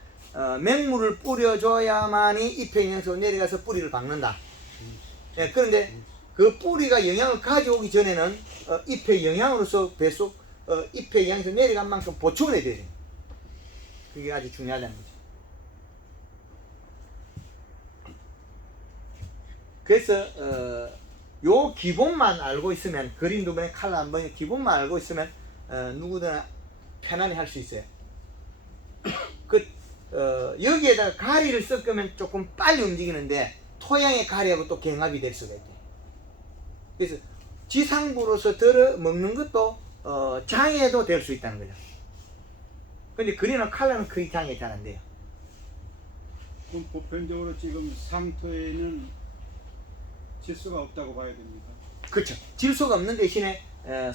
맹물을 뿌려줘야만이 잎의 영양소가 내려가서 뿌리를 박는다. 예, 그런데 그 뿌리가 영양을 가져오기 전에는 잎의 영양으로서 잎의 영양소 내려간 만큼 보충을 해야 돼요. 그게 아주 중요하다는 거죠. 그래서 요 기본만 알고 있으면, 그린 2번에 칼 1번의 기본만 알고 있으면 누구나 편안히 할 수 있어요. 여기에다가 가리를 섞으면 조금 빨리 움직이는데 토양의 가리하고 또 경합이 될 수가 있대요. 그래서 지상부로서 들어 먹는 것도 장애도 될 수 있다는 거죠. 근데 그린과 칼라는 거의 장애 잘 안 돼요. 그럼 보편적으로 지금 상토에는 질소가 없다고 봐야 됩니다. 그렇죠. 질소가 없는 대신에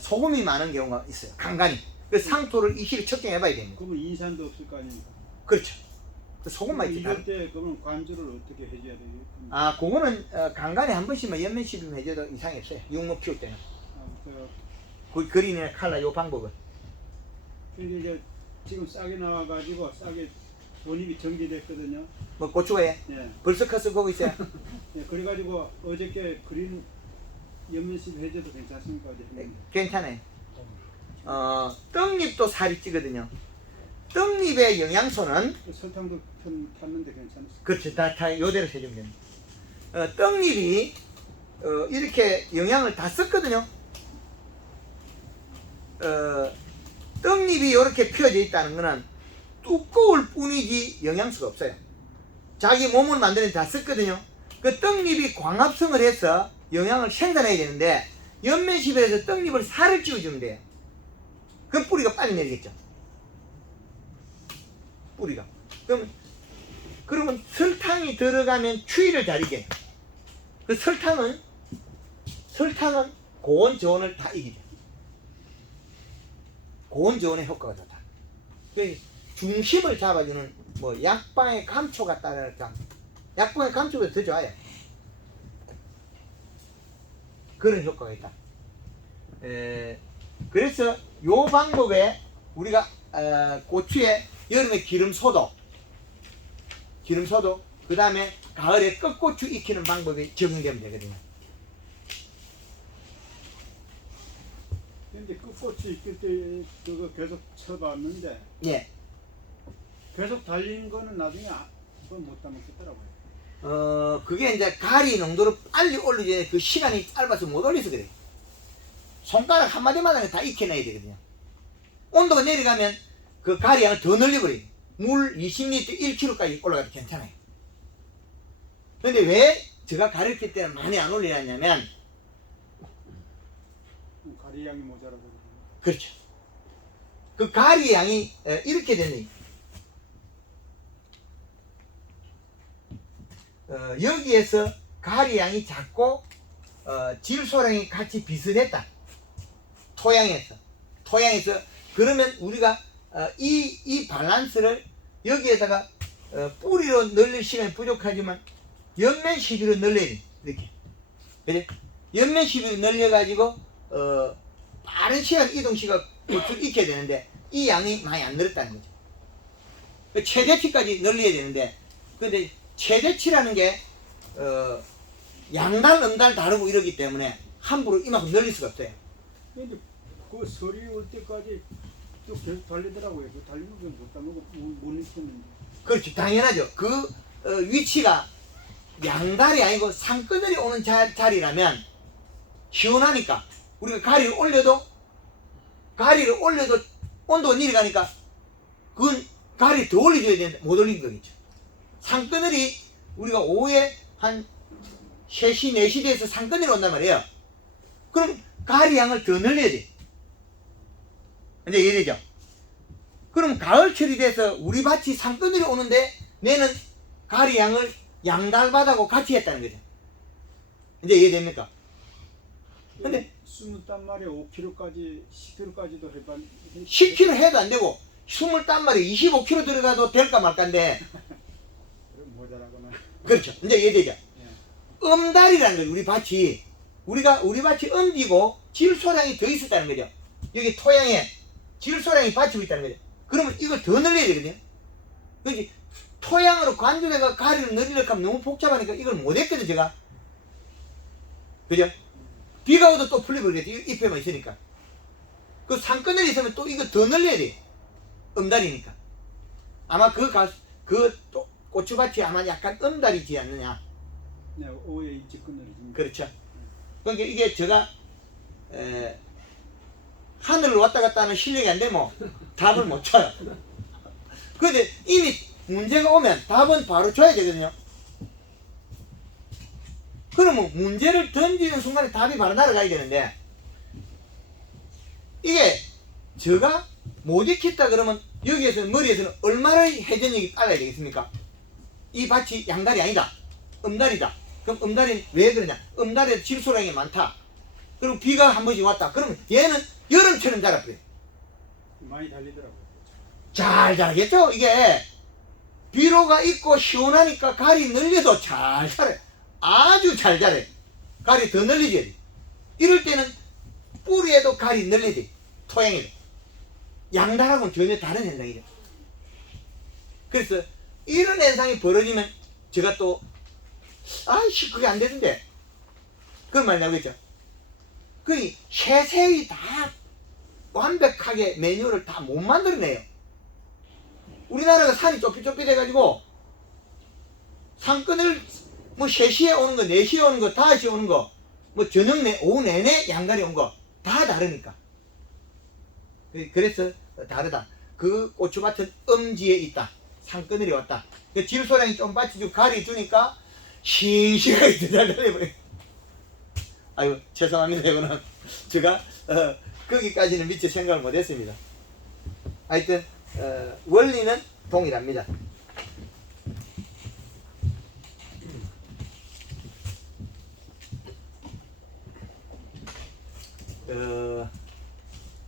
소금이 많은 경우가 있어요. 간간히. 그래서 상토를 이시를 측정해 봐야 됩니다. 그러면 인산도 없을 거 아닙니까? 그렇죠. 그 소금만 있지. 이럴 때 그러면 관주를 어떻게 해줘야 되겠습니까? 아, 그거는 간간히 한 번씩만 연면십이면 해줘도 이상이 없어요. 육목 키울 때는. 그 그린이나 칼라 요 방법은. 이제 지금 싹이 나와가지고 싹에 원입이 정지됐거든요. 뭐 고추에 예. 벌써 컸어 보고 있어요. 예, 그래가지고 어저께 그린 연면십 해줘도 괜찮습니까? 어제 괜찮아요. 떡잎도 살이 찌거든요. 떡잎의 영양소는 설탕도 탔는데 괜찮습니다. 그렇죠. 다 요대로 해주면 됩니다. 떡잎이 이렇게 영양을 다 썼거든요. 떡잎이 이렇게 펴져 있다는 거는 두꺼울 뿐이지 영양소가 없어요. 자기 몸을 만드는 데 다 썼거든요. 그 떡잎이 광합성을 해서 영양을 생산해야 되는데 연면십에서 떡잎을 살을 찌워주면 돼요. 그럼 뿌리가 빨리 내리겠죠. 뿌리가. 그러면 설탕이 들어가면 추위를 잘 이겨요. 그 설탕은 고온 저온을 다 이기죠. 고온 저온의 효과가 좋다. 그 중심을 잡아주는 뭐 약방의 감초 같다랄까. 약방의 감초보다 더 좋아요. 그런 효과가 있다. 그래서 요 방법에 우리가 고추에 여름에 기름소도, 그 다음에 가을에 끝고추 익히는 방법이 적용되면 되거든요. 근데 끝고추 익힐 때 그거 계속 쳐봤는데 예. 계속 달린 거는 나중에 그건 못 담았겠더라고요. 그게 이제 가리 농도를 빨리 올리기 그 시간이 짧아서 못 올려서 그래. 손가락 한마디마다 다 익혀놔야 되거든요. 온도가 내려가면 그 가리 양을 더 늘려버려요. 물 20리터 1kg까지 올라가도 괜찮아요. 근데 왜 제가 가르칠 때는 많이 안 올리냐면, 가리 양이 모자라고. 그렇죠. 그 가리 양이 이렇게 되는 여기에서 가리 양이 작고 질소량이 같이 비슷했다. 토양에서 그러면 우리가 이 밸런스를 여기에다가 뿌리로 늘릴 시간이 부족하지만 옆면 시비로 늘려야 돼. 이렇게. 그래? 옆면 시비로 늘려가지고 빠른 시간 이동 시간 고추를 익혀야 되는데 이 양이 많이 안 늘었다는 거죠. 그 최대치까지 늘려야 되는데 근데 최대치라는 게 양달 음달 다르고 이러기 때문에 함부로 이만큼 늘릴 수가 없어요. 근데 그 설이 올 때까지 또 계속 달리더라고요. 그 달리면 그냥 못 담고 못 익혔는데. 그렇죠. 당연하죠. 그 위치가 양달이 아니고 산그늘이 오는 자리라면 시원하니까 우리가 가리를 올려도 온도가 내려가니까 그건 가리 더 올려줘야 되는데 못 올린 거겠죠. 산그늘이 우리가 오후에 한 3시, 4시 돼서 산그늘이 온단 말이에요. 그럼 가리 양을 더 늘려야 돼. 이제 이해되죠? 그럼 가을철이 돼서 우리 밭이 산그늘이 오는데 내는 가리 양을 양달밭하고 같이 했다는 거죠. 이제 이해됩니까? 근데 20단말에 5kg까지 10kg까지도 해봤. 10kg 해도 안 되고 20단말에 25kg 들어가도 될까 말까인데 모자라거나. 그렇죠. 이제 이해되죠? 예. 음달이라는 거죠. 우리 밭이 우리 밭이 음지고 질소량이 더 있었다는 거죠. 여기 토양에 질소량이 받치고 있다는 거죠. 그러면 이걸 더 늘려야 되거든요. 그렇지. 토양으로 관주대가 가리를 늘리려고 하면 너무 복잡하니까 이걸 못했거든 제가. 그죠? 비가 오도 또 풀려버리겠지. 잎에만 있으니까. 그 산그늘이 있으면 또 이거 더 늘려야 돼. 음달이니까. 아마 그 고추밭이 아마 약간 음달이지 않느냐. 네, 오후에 일찍 끝내지. 그렇죠. 그러니까 이게 제가 하늘을 왔다 갔다 하는 실력이 안 되면 답을 못 쳐요. 그런데 이미 문제가 오면 답은 바로 줘야 되거든요. 그러면 문제를 던지는 순간에 답이 바로 날아가야 되는데 이게 제가 못 익혔다 그러면 여기에서 머리에서는 얼마나 회전력이 빨라야 되겠습니까? 이 밭이 양달이 아니다. 음달이다. 그럼 음달이 왜 그러냐? 음달에 질소량이 많다. 그리고 비가 한 번씩 왔다. 그러면 얘는 여름처럼 자라버려요. 많이 달리더라고요. 잘 자라겠죠? 이게 비료가 있고 시원하니까 가리 늘려도 잘 자라요. 아주 잘 자라요. 가리 더 늘리줘야 돼. 이럴 때는 뿌리에도 가리 늘려야 돼. 토양에도. 양달하고는 전혀 다른 현상이죠. 그래서 이런 현상이 벌어지면 제가 또 아이씨 그게 안 되던데 그런 말 나오겠죠. 그 세세히 다 완벽하게 메뉴를 다 못 만들어내요. 우리나라가 산이 좁깃좁깃해가지고 산끈을 뭐 3시에 오는 거, 4시에 오는 거, 5시에 오는 거, 뭐 저녁 오후 내내 양갈이 온 거 다 다르니까. 그래서 다르다. 그 고추밭은 음지에 있다. 산그늘이 왔다. 그 질소량이 좀 받쳐주고 가리 주니까 싱싱하게 달달해버려. 아유 죄송합니다. 이거는 제가 거기까지는 미처 생각을 못했습니다. 하여튼 원리는 동일합니다.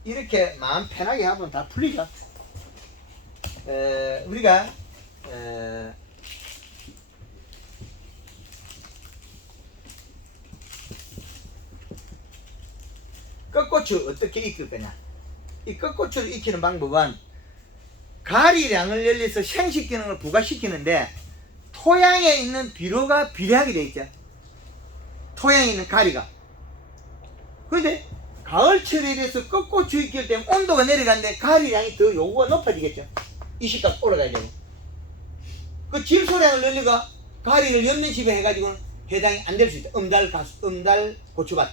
이렇게 마음 편하게 하면 다 풀리죠. 우리가 꺾고추 어떻게 익힐 거냐. 이 꺾고추를 익히는 방법은 가리량을 열려서 생식 기능을 부과시키는데 토양에 있는 비료가 비례하게 되어 있죠. 토양에 있는 가리가. 그런데 가을철에 대해서 꺾고추 익힐 때 온도가 내려가는데 가리량이 더 요구가 높아지겠죠. 이식값 올라가야 되고. 그 질소량을 늘리가 가리를 연면시배 해가지고는 해당이 안 될 수 있다. 음달 고추밭.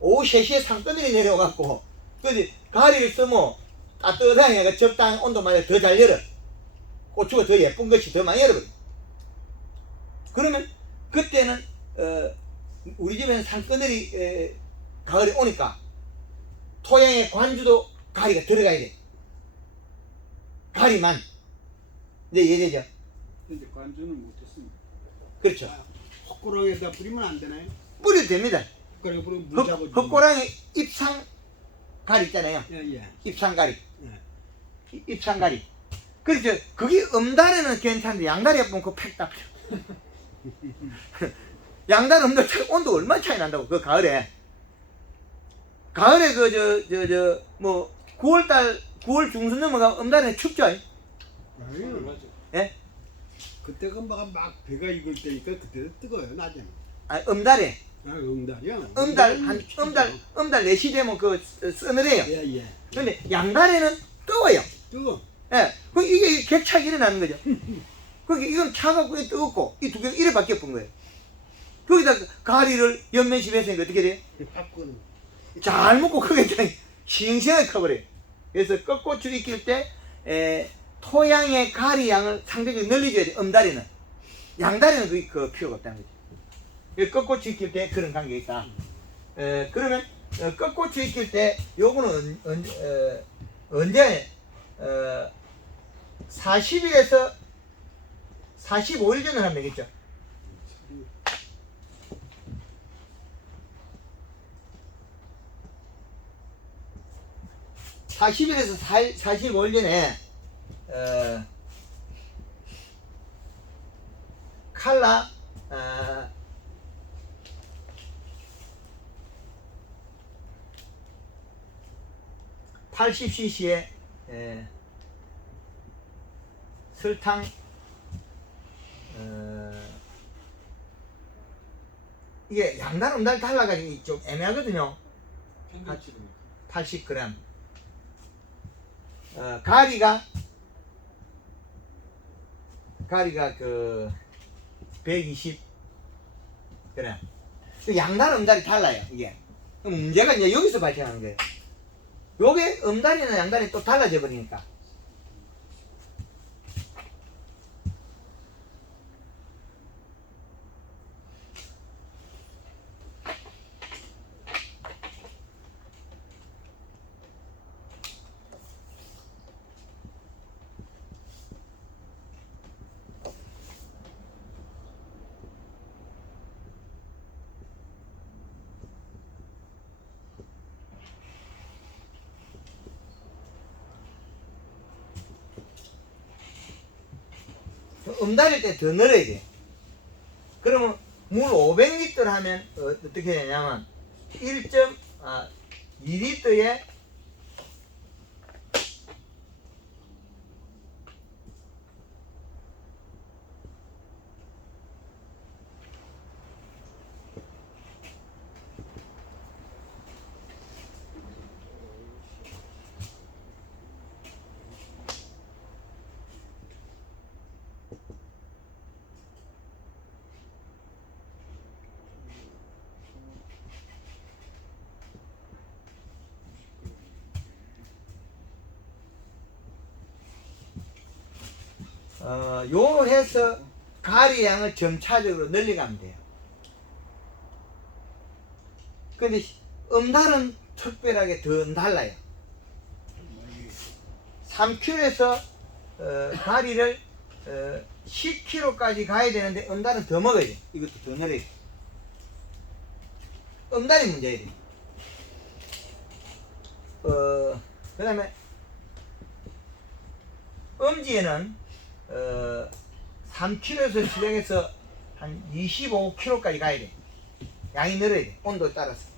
오후 3시에 상떠들이 내려와갖고 그런데 가리를 쓰면 따뜻하게 해가 적당한 온도만에 더 잘 열어. 고추가 더 예쁜 것이 더 많이 열어버려. 그러면 그때는 우리 집에는 상떠들이 가을에 오니까 토양의 관주도 가리가 들어가야 돼. 가리만. 네, 이해되죠? 근데 관주는 못했습니다. 그렇죠. 헛구렁에다 뿌리면 안 되나요? 뿌려도 됩니다. 헛구렁에 뿌리면 물 잡아주고. 헛고랑에 입상 가리 있잖아요. 예. 입상 가리. 예. 입상 가리. 그렇죠. 그게 음달에는 괜찮은데 양달에 보면 그 팩 답죠. 양달 음달 차이 온도 얼마나 차이 난다고 그 가을에. 가을에 그 뭐 9월 중순 넘어가면 음달에 춥죠. 아유, 예? 그때가 막 배가 익을 때니까 그때도 뜨거워요 낮에는. 아 음달에. 아 음달이요? 음달 4시 되면 그 서늘해요. 예. 근데 양달에는 뜨거워요. 뜨거. 예. 그 이게 객차가 일어나는 거죠. 그게 이건 차가고 뜨겁고 이 두 개가 이래 바뀌어 본 거예요. 거기다 가리를 연면시했으니까 어떻게 돼요? 바꾸는. 잘 먹고 그게 그냥 싱싱하게 커버려요. 그래서 꺾고추 익힐 때 토양의 가리 양을 상대적으로 늘려줘야 돼. 음달에는. 양달에는 그 필요가 없다는 거죠. 꺾고추 익힐 때 그런 관계가 있다. 그러면 꺾고추 익힐 때 요거는 언제 40일에서 45일 전에 하면 되겠죠. (40일에서 45일) 전에 칼라 80cc에 설탕 이게 양달 음달 달라가지고 좀 애매하거든요. 80g. 가리가 그 120g. 그 양달 음달이 달라요. 이게 그럼 문제가 이제 여기서 발생하는 거예요. 요게 음달이나 양달이 또 달라져 버리니까. 음달일 때 더 늘어야 돼. 그러면 물 500리터 하면 어떻게 되냐면 1.2리터에 요로 해서 가리 양을 점차적으로 늘려가면 돼요. 근데 음달은 특별하게 더 달라요. 3kg에서 가리를 10kg까지 가야 되는데 음달은 더 먹어야 돼. 이것도 더 늘어야 돼. 음달이 문제야. 그 다음에 음지에는 3kg에서 시작해서 한 25kg까지 가야 돼. 양이 늘어야 돼. 온도에 따라서.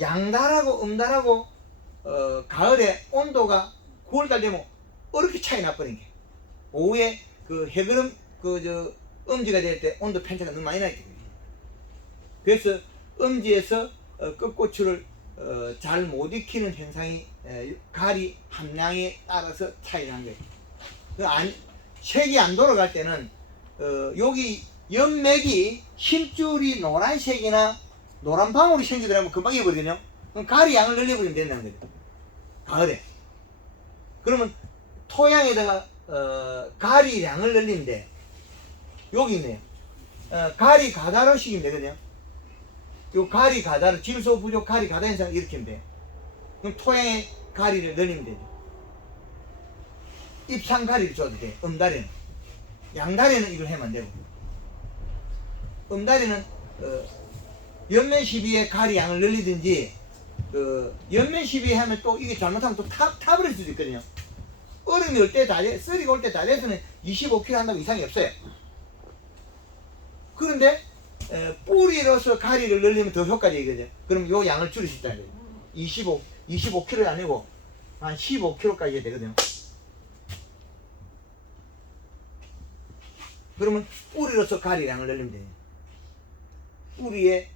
양달하고 음달하고 가을에 온도가 9월달 되면 이렇게 차이 나버린 게. 오후에 그 해그름 음지가 될 때 온도 편차가 너무 많이 나기 때문에. 그래서 음지에서 끝고추를 잘 못 익히는 현상이 가리 함량에 따라서 차이 나는 거예요. 색이 안 돌아갈 때는 여기 연맥이 힘줄이 노란색이나 노란 방울이 생기더라면 금방 익어버리거든요. 그럼 가리 양을 늘려버리면 된다는 거죠. 가을에. 그러면 토양에다가 가리 양을 늘리는데 여기 있네요. 가리 가다로 시키면 되거든요. 요 가리 가다로 질소 부족 가리 가다 현상을 일으키면 돼요. 그럼 토양에 가리를 늘리면 되죠. 입상 가리를 줘도 돼요. 음달에는. 양달에는 이걸 하면 안 되고. 음달에는 연면 시비에 가리 양을 늘리든지 연면 시비에 하면 또 이게 잘못하면 또 타버릴 수도 있거든요. 얼음이 올 때 다 돼, 썰이가 올 때 다 돼서는 25kg 한다고 이상이 없어요. 그런데 뿌리로서 가리를 늘리면 더 효과적이거든요. 그럼 요 양을 줄일 수 있다는 거예요. 25kg 아니고 한 15kg까지 해야 되거든요. 그러면 뿌리로서 가리 양을 늘리면 돼요. 뿌리에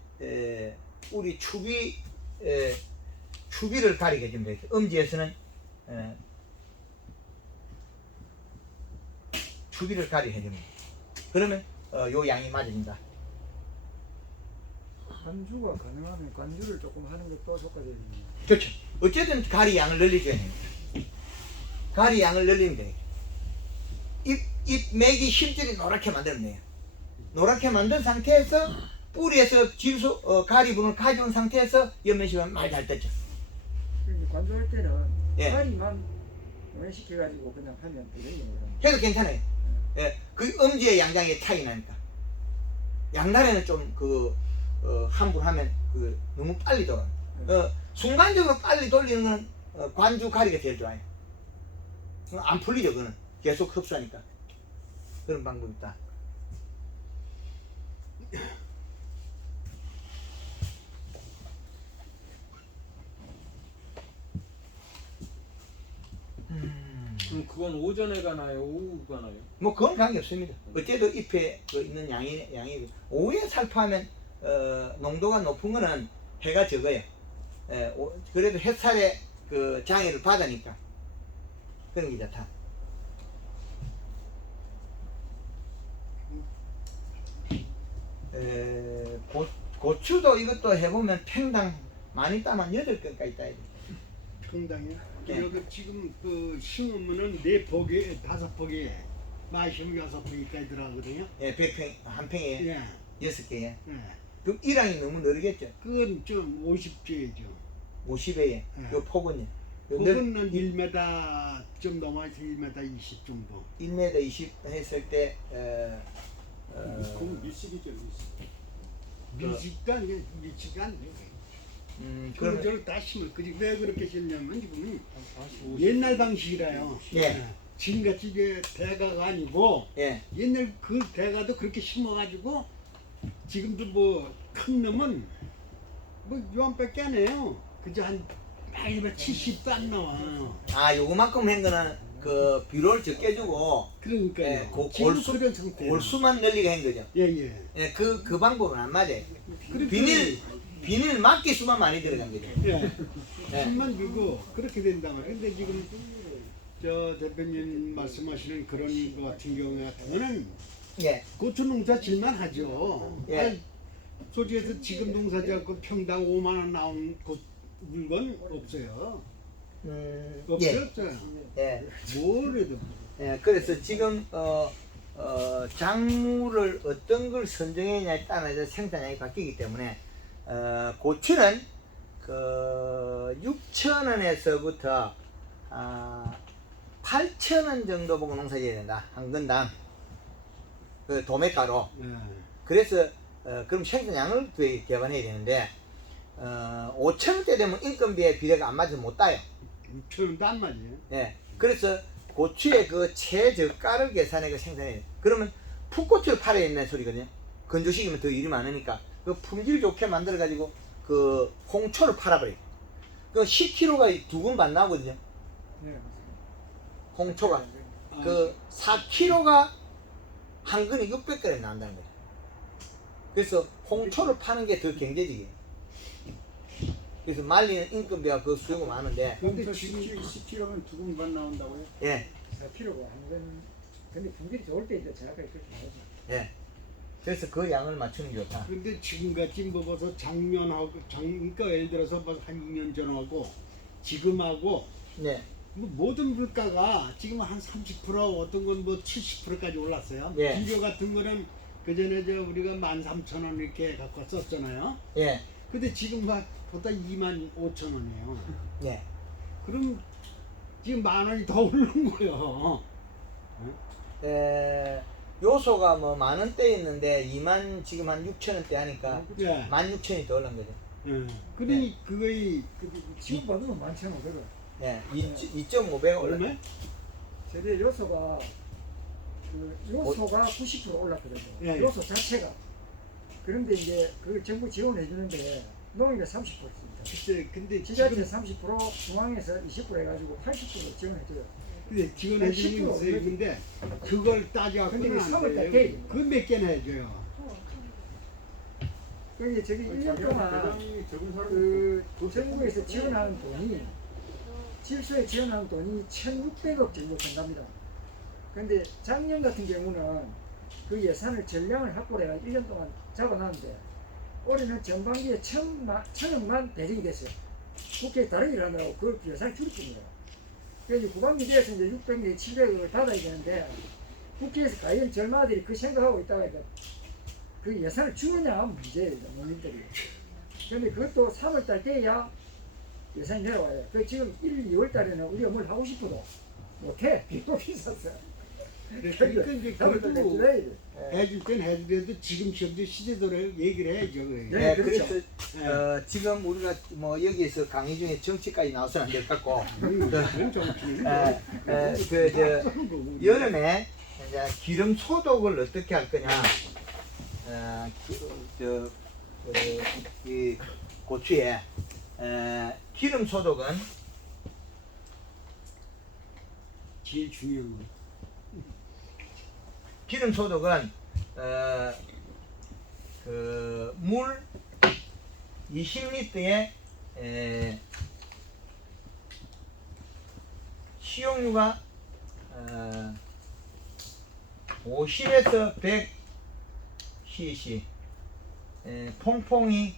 뿌리 추비를 가리게 해주면 돼요. 음지에서는 추비를 가리게 해주면 돼요. 그러면 요 양이 맞아진다. 관주가 가능하면 관주를 조금 하는 게 또 효과적이네요. 그렇죠. 어쨌든 가리 양을 늘려줘야 돼요. 가리 양을 늘리면 돼요. 잎맥이 힘줄이 노랗게 만들면 돼요. 노랗게 만든 상태에서 뿌리에서 질소 가리분을 가져온 상태에서 연면시면 많이 잘 됐죠. 관주할 때는 예. 가리만 연시켜가지고 그냥 하면 되겠네요. 해도 괜찮아요. 예, 그 음지의 양장의 차이 나니까. 양날에는 좀 함부로 하면 너무 빨리 돌아. 순간적으로 빨리 돌리는 건 관주 가리가 제일 좋아요. 안 풀리죠, 그거는. 계속 흡수하니까. 그런 방법이 있다. 그럼 그건 오전에 가나요? 오후 가나요? 뭐 그건 관계없습니다. 어째도 잎에 있는 양이 오후에 살포하면 농도가 높은 거는 해가 적어요. 그래도 햇살의 그 장애를 받으니까 그런 게 좋다. 고추도 이것도 해보면 평당 많이 따면 8건까지 따야 돼. 평당이요? 네. 여기 지금 심으면은 4포기, 5포기, 마시면 6포기까지 들어가거든요. 예, 100평, 한 평에 예. 6개에. 예. 그럼 일항이 너무 느리겠죠? 그건 좀 50주이죠. 50에 예. 요 폭은요? 그거는 1m 좀 넘어서 1m 20 정도. 1m 20 했을 때 그건 밀식이죠, 밀식도 아니고 밀식이 아니에요. 그럼 그러면 저를 다 심을 거지. 왜 그렇게 심냐면 지금 옛날 방식이라요. 예. 지금같이 이게 대가가 아니고 예. 옛날 그 대가도 그렇게 심어가지고 지금도 뭐 큰 놈은 뭐 요한밖에 안 해요. 그저 한 많이 70도 안 나와. 요거만큼 한 거는 그 비료를 적게 주고 그러니까요. 예, 지금 그런 상태예요. 골수만 늘리게 한 거죠. 예예. 예, 그 방법은 안 맞아요. 그러니까 비닐 막기 수만 많이 들어간 거죠. 예. 예. 힘만 주고 그렇게 된단 말이에요. 근데 지금 저 대표님 말씀하시는 그런 거 같은 경우 같은 거는 예. 고추 농사 질만 하죠. 예. 아니, 솔직해서 지금 농사 짓고 평당 5만 원 나온 물건 없어요. 예. 없어요. 예. 뭐래도. 예. 그래서 지금 작물을 어떤 걸 선정했냐에 따라서 생산량이 바뀌기 때문에 고추는 그 6,000원에서부터 8,000원 정도 보고 농사지어야 된다. 한 건당. 그 도매가로. 예. 그래서 그럼 생산량을 더 개발해야 되는데 5,000원대 되면 인건비의 비례가 안 맞아서 못 따요. 6천원도 안 맞아요. 예. 그래서 고추의 그 최저가를 계산해 생산해야 돼. 그러면 풋고추를 팔아야 된다는 소리거든요. 건조시키면 더 일이 많으니까 그 품질 좋게 만들어 가지고 그 홍초를 팔아버려요. 그 10kg가 2근 반 나오거든요. 네. 홍초가 아, 그 4kg가 한 근에 600g 나온다는 거예요. 그래서 홍초를 파는 게 더 경제적이에요. 그래서 말리는 인건비가 그 수요가 많은데 근데 지금 10kg면 2분 반 나온다고요? 예. 4kg고 한건 근데 품질이 좋을 때 이제 정확하게 그렇게 나오죠. 예. 그래서 그 양을 맞추는 게 좋다. 근데 지금같이 뭐 벌써 작년하고 그러니까 예를 들어서 벌써 한 2년 전하고 지금하고 네. 뭐 모든 물가가 지금 한 30% 어떤 건 뭐 70%까지 올랐어요. 예. 비료 같은 거는 그 전에 저 우리가 13,000원 이렇게 갖고 썼잖아요. 예. 근데 지금 막 보다 25,000원이에요. 예. 그럼 지금 10,000원이 더 오른 거예요. 요소가 뭐 10,000원대 있는데 지금 한 6,000원대 하니까 예. 16,000원이 더 올른 거죠. 예. 그러니 그거의 지금 받으면 11,500원. 예. 2.5배가 올랐 얼마? 저게 요소가 그 요소가 90% 올랐거든요. 예, 예. 요소 자체가. 그런데 이제 그 정부 지원해 주는데 농협이 30%입니다. 글쎄, 근데 지자체 지금 30%, 중앙에서 20% 해가지고 80% 지원해 줘요. 근데 지원해 주는 게 있어요. 근데 그걸 근데 따져갖고는 그 안 3월 달 돼요. 때 그건 몇 개나 해줘요. 그게 저기 1년 동안 그 정부에서 지원하는 돈이 질소에 지원하는 돈이 1,600억 정도 된답니다. 근데 작년 같은 경우는 그 예산을 전량을 확보를 해가 1년 동안 잡아놨는데 올해는 전반기에 1,000억만 배정이 됐어요. 국회에 다른 일을 하느라고 그 예산을 줄일 겁니다. 그래서 후반기 돼서 이제 600억, 700억을 받아야 되는데 국회에서 과연 절마들이 그 생각하고 있다가 그 예산을 주느냐 문제예요, 농민들이. 그런데 그것도 3월달 돼야 예산이 내려와요. 그 지금 1, 2월 달에는 우리가 뭘 하고 싶어도 못해. 비도 비쌌어. 그러니까 이제 3월달 때 그래도 줄여야 돼. 해줄 땐 해주려도 지금 현재 시제대로 얘기를 해야죠. 그게. 네, 그렇죠. 그래서 지금 우리가 뭐 여기에서 강의 중에 정치까지 나와서는 안 될 것 같고 그건 정치는 여름에 이제 기름 소독을 어떻게 할 거냐. 이 고추에 기름 소독은 제일 중요한 거. 기름 소독은 물 20리터에 식용유가 50에서 100cc, 퐁퐁이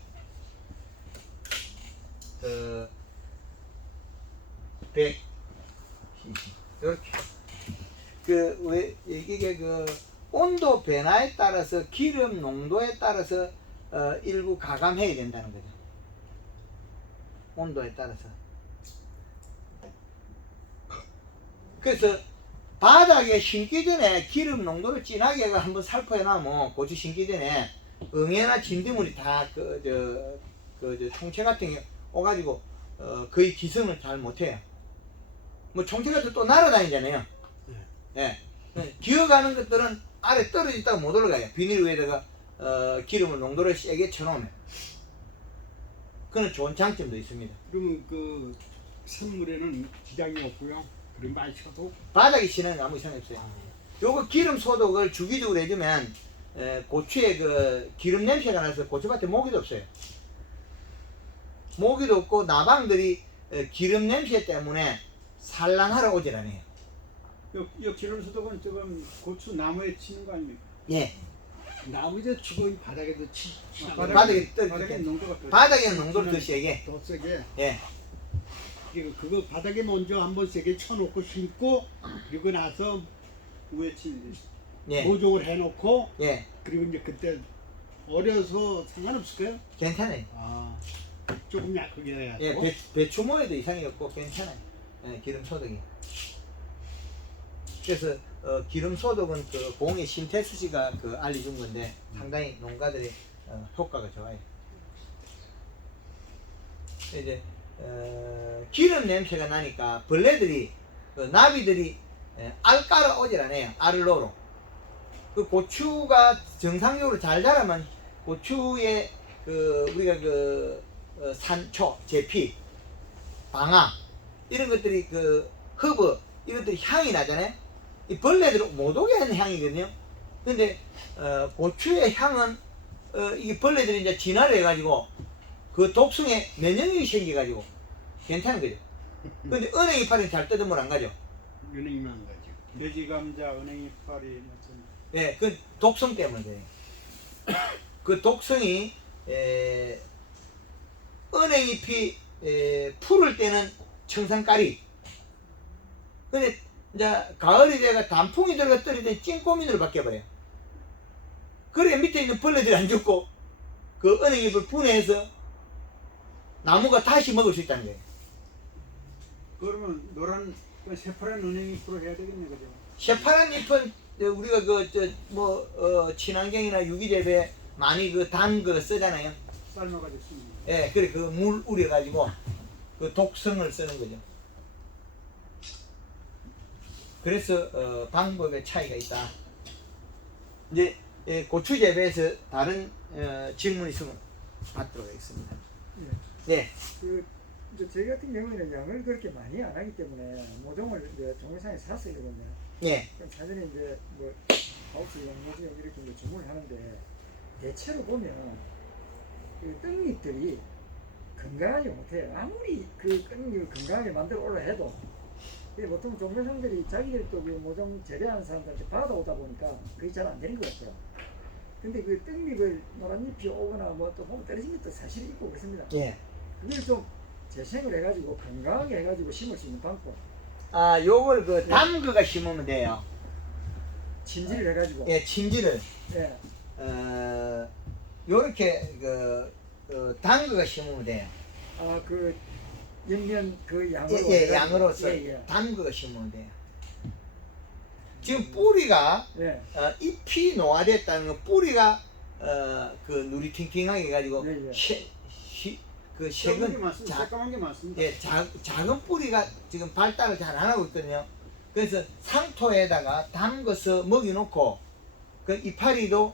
100cc 이렇게. 왜 이게 그 온도 변화에 따라서 기름 농도에 따라서 일부 가감해야 된다는 거죠. 온도에 따라서. 그래서 바닥에 심기 전에 기름 농도를 진하게 한번 살포해 놔면 고추 심기 전에 응애나 진드물이 다 총체 같은 게 오가지고 거의 기성을 잘 못해요. 뭐 총체 같은 또 날아다니잖아요. 예. 기어가는 것들은 아래 떨어졌다가 못 올라가요. 비닐 위에다가 기름을 농도를 세게 쳐놓으면. 그는 좋은 장점도 있습니다. 그러면 그 선물에는 지장이 없고요. 그럼 많이 쳐도 바닥에 치는 아무 이상이 없어요. 요거 기름 소독을 주기적으로 해주면 고추에 그 기름 냄새가 나서 고추밭에 모기도 없어요. 모기도 없고 나방들이 기름 냄새 때문에 산란하러 오질 않아요. 이 기름 소독은 지금 고추 나무에 치는 거 아닙니까? 예. 나무에 죽은 바닥에도 바닥에 바닥에 농도가 더 바닥에는 농도를 더 세게. 더 세게. 예. 그거 바닥에 먼저 한번 세게 쳐놓고 심고 그리고 나서 위에 치는 예. 보종을 해놓고 예. 그리고 이제 그때 어려서 상관없을까요? 괜찮아요. 아 조금 약하게 해야 예. 고 배추모에도 이상이 없고 괜찮아요. 예. 기름 소독이. 그래서 기름 소독은 그 공의 신태수 씨가 그 알려준 건데 상당히 농가들이 효과가 좋아요. 이제 기름 냄새가 나니까 벌레들이 나비들이 알 깔아 오질 않아요. 알을 넣으러. 그 고추가 정상적으로 잘 자라면 고추에 우리가 산초, 제피, 방아 이런 것들이 허브 이것들이 향이 나잖아요. 이 벌레들은 못 오게 하는 향이거든요. 근데 고추의 향은 이 벌레들이 이제 진화를 해가지고 그 독성에 면역력이 생겨가지고 괜찮은 거죠. 근데 은행 이파리는 잘 뜯으면 안 가죠. 은행만 가죠. 돼지 감자, 은행 이파리 같은. 예, 그 독성 때문에 그래요. 그 독성이 은행잎이 푸를 때는 청산가리. 근데 이제 가을이 돼가 단풍이 들어가 떨어질 때 찐꼬민으로 바뀌어버려요. 그래 밑에 있는 벌레들이 안 죽고 그 은행잎을 분해해서 나무가 다시 먹을 수 있다는 거예요. 그러면 노란 새파란 은행잎으로 해야 되겠네, 그죠? 새파란 잎은 우리가 친환경이나 유기재배 많이 단 거 쓰잖아요. 삶아가지고 쓰는 거. 예, 그래 그 물 우려가지고 그 독성을 쓰는 거죠. 그래서 방법의 차이가 있다. 이제 고추 재배에서 다른 질문 있으면 받도록 하겠습니다. 네. 이제 저희 같은 경우에는 양을 그렇게 많이 안 하기 때문에 모종을 이제 종회상에 샀어요거든요. 예. 그럼 사전에 이제 하우스 양모종 이렇게 이제 주문을 하는데 대체로 보면 그 떡잎들이 건강하지 못해요. 아무리 그 떡잎을 건강하게 만들어 올라 해도 보통 종묘상들이 자기들도 그 모종 재배하는 사람들한테 받아오다 보니까 그게 잘 안 되는 것 같아요. 근데 그 떡잎을 노란잎이 오거나 뭐 또 보면 떨어진 것도 사실 있고 그렇습니다. 예. 그걸 좀 재생을 해가지고 건강하게 해가지고 심을 수 있는 방법. 요걸 담그가 심으면 돼요. 진지를 해가지고. 예, 침지를. 예. 요렇게 담그가 심으면 돼요. 그 옆면 그 양으로. 예, 양으로서 예. 담그가 심으면 돼요. 지금 뿌리가 잎이 노화됐다는 건 뿌리가 누리 팅팅하게 해가지고 예, 예. 색은 새까만 게 많습니다. 예, 작은 뿌리가 지금 발달을 잘 안 하고 있거든요. 그래서 상토에다가 담궈서 먹이 놓고 그 이파리도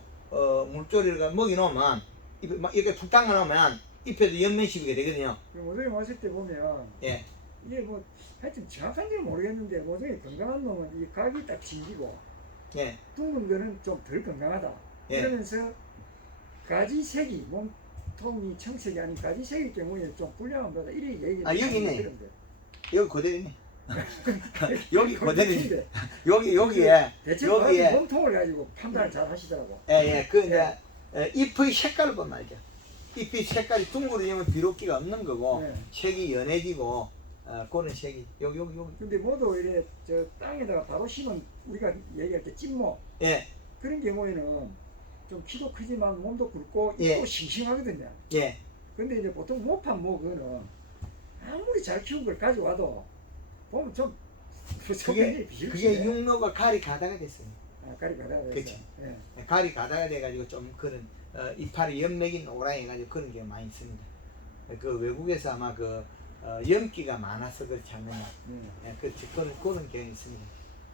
물조리를 먹이 놓으면 이렇게 푹 담가 놓으면 잎에도 연면시비가 되거든요. 모종이 왔을 때 보면 예. 이게 뭐 하여튼 정확한지는 모르겠는데 모종이 건강한 놈은 이 각이 딱 진기고 예. 둥근 거는 좀 덜 건강하다. 예. 그러면서 가지색이 몸통이 청색이 아닌 가지색일 경우에 좀 불량한 거다 이렇게 얘기를 여기네. 들었는데. 여기 그대로네. 여기 그대로네. 근데 여기에 대체 여기에 몸통을 가지고 판단을 잘 하시더라고. 예. 그 이제 잎의 색깔을 보면 알죠. 잎이 색깔이 둥그러지면 비록기가 없는 거고 네. 색이 연해지고 그런 색이 여기. 근데 모두 이래 저 땅에다가 바로 심은 우리가 얘기할 때 찐모 예. 그런 경우에는 좀 키도 크지만 몸도 굵고 예. 또 싱싱하거든요. 예. 근데 이제 보통 모판 그거는 아무리 잘 키운 걸 가져와도 보면 좀 그게 육로가 가리 가다가 됐어요. 가리 가다가 됐어요. 그쵸. 예. 가리 가다가 돼가지고 좀 그런 이파리 연맥이 노랑해가지고 그런 게 많이 있습니다. 그 외국에서 아마 염기가 많아서 그렇지 않느냐. 그런 경향이 있습니다.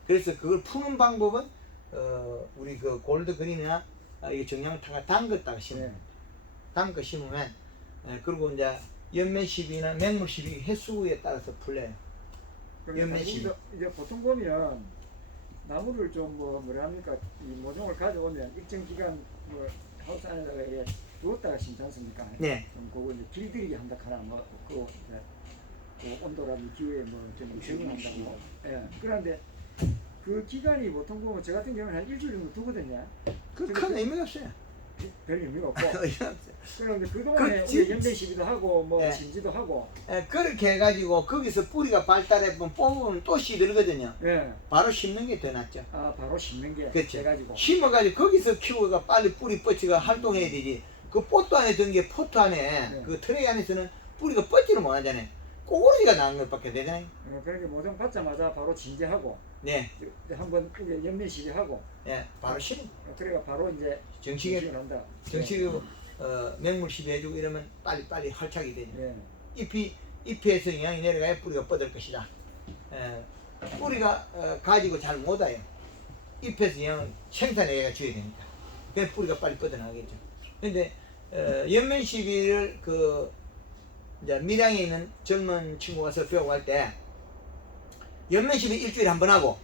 그래서 그걸 푸는 방법은 우리 그 골드 그린이나 이 정량타가 담갔다가 심으면 담가 심으면 그리고 이제 연면시비나 맹물시비 횟수에 따라서 풀려요. 연면시비. 이제 보통 보면 나무를 좀 뭐라 합니까 이 모종을 가져오면 일정 기간 하우스 안에다가 이렇게 두었다가 심지 않습니까? 네. 그럼 그거 이제 길들이기 한다 하나 그 온도라든지 기후에 좀 적응한다고. 예. 그런데 그 기간이 보통 보면 저 같은 경우는 한 일주일 정도 두거든요. 큰 의미가 없어요. 별 의미가 없고. 의미가 없어요. 그런데 그동안에 우리 연배 시비도 하고 진지도 하고. 그렇게 해가지고 거기서 뿌리가 발달해 보면 뽑으면 또 시들거든요. 예. 바로 심는 게 더 낫죠. 바로 심는 게 그렇죠. 돼가지고. 심어가지고 거기서 키우가 빨리 뿌리 뻗치가 활동해야 되지. 그 포트 안에 든 게 포트 안에 그 트레이 안에서는 뿌리가 뻗지를 못하잖아요. 꼬리가 나는 것밖에 되잖아요. 그러니까 모종 받자마자 바로 진제하고 네, 한번 이게 연면 시비하고 네, 바로 심은 그래가 바로 이제 정식에 정식을 한다. 정식으로 맹물 시비해주고 이러면 빨리 활착이 되죠. 예. 잎에서 영양이 내려가야 뿌리가 뻗을 것이다. 뿌리가 가지고 잘 못 와요. 잎에서 영양을 생산해야 줘야 되니까. 그래서 뿌리가 빨리 뻗어나가겠죠. 근데 연면 시비를 이제 밀양에 있는 젊은 친구가 와서 배워갈 때 연면 시비 일주일에 한 번 하고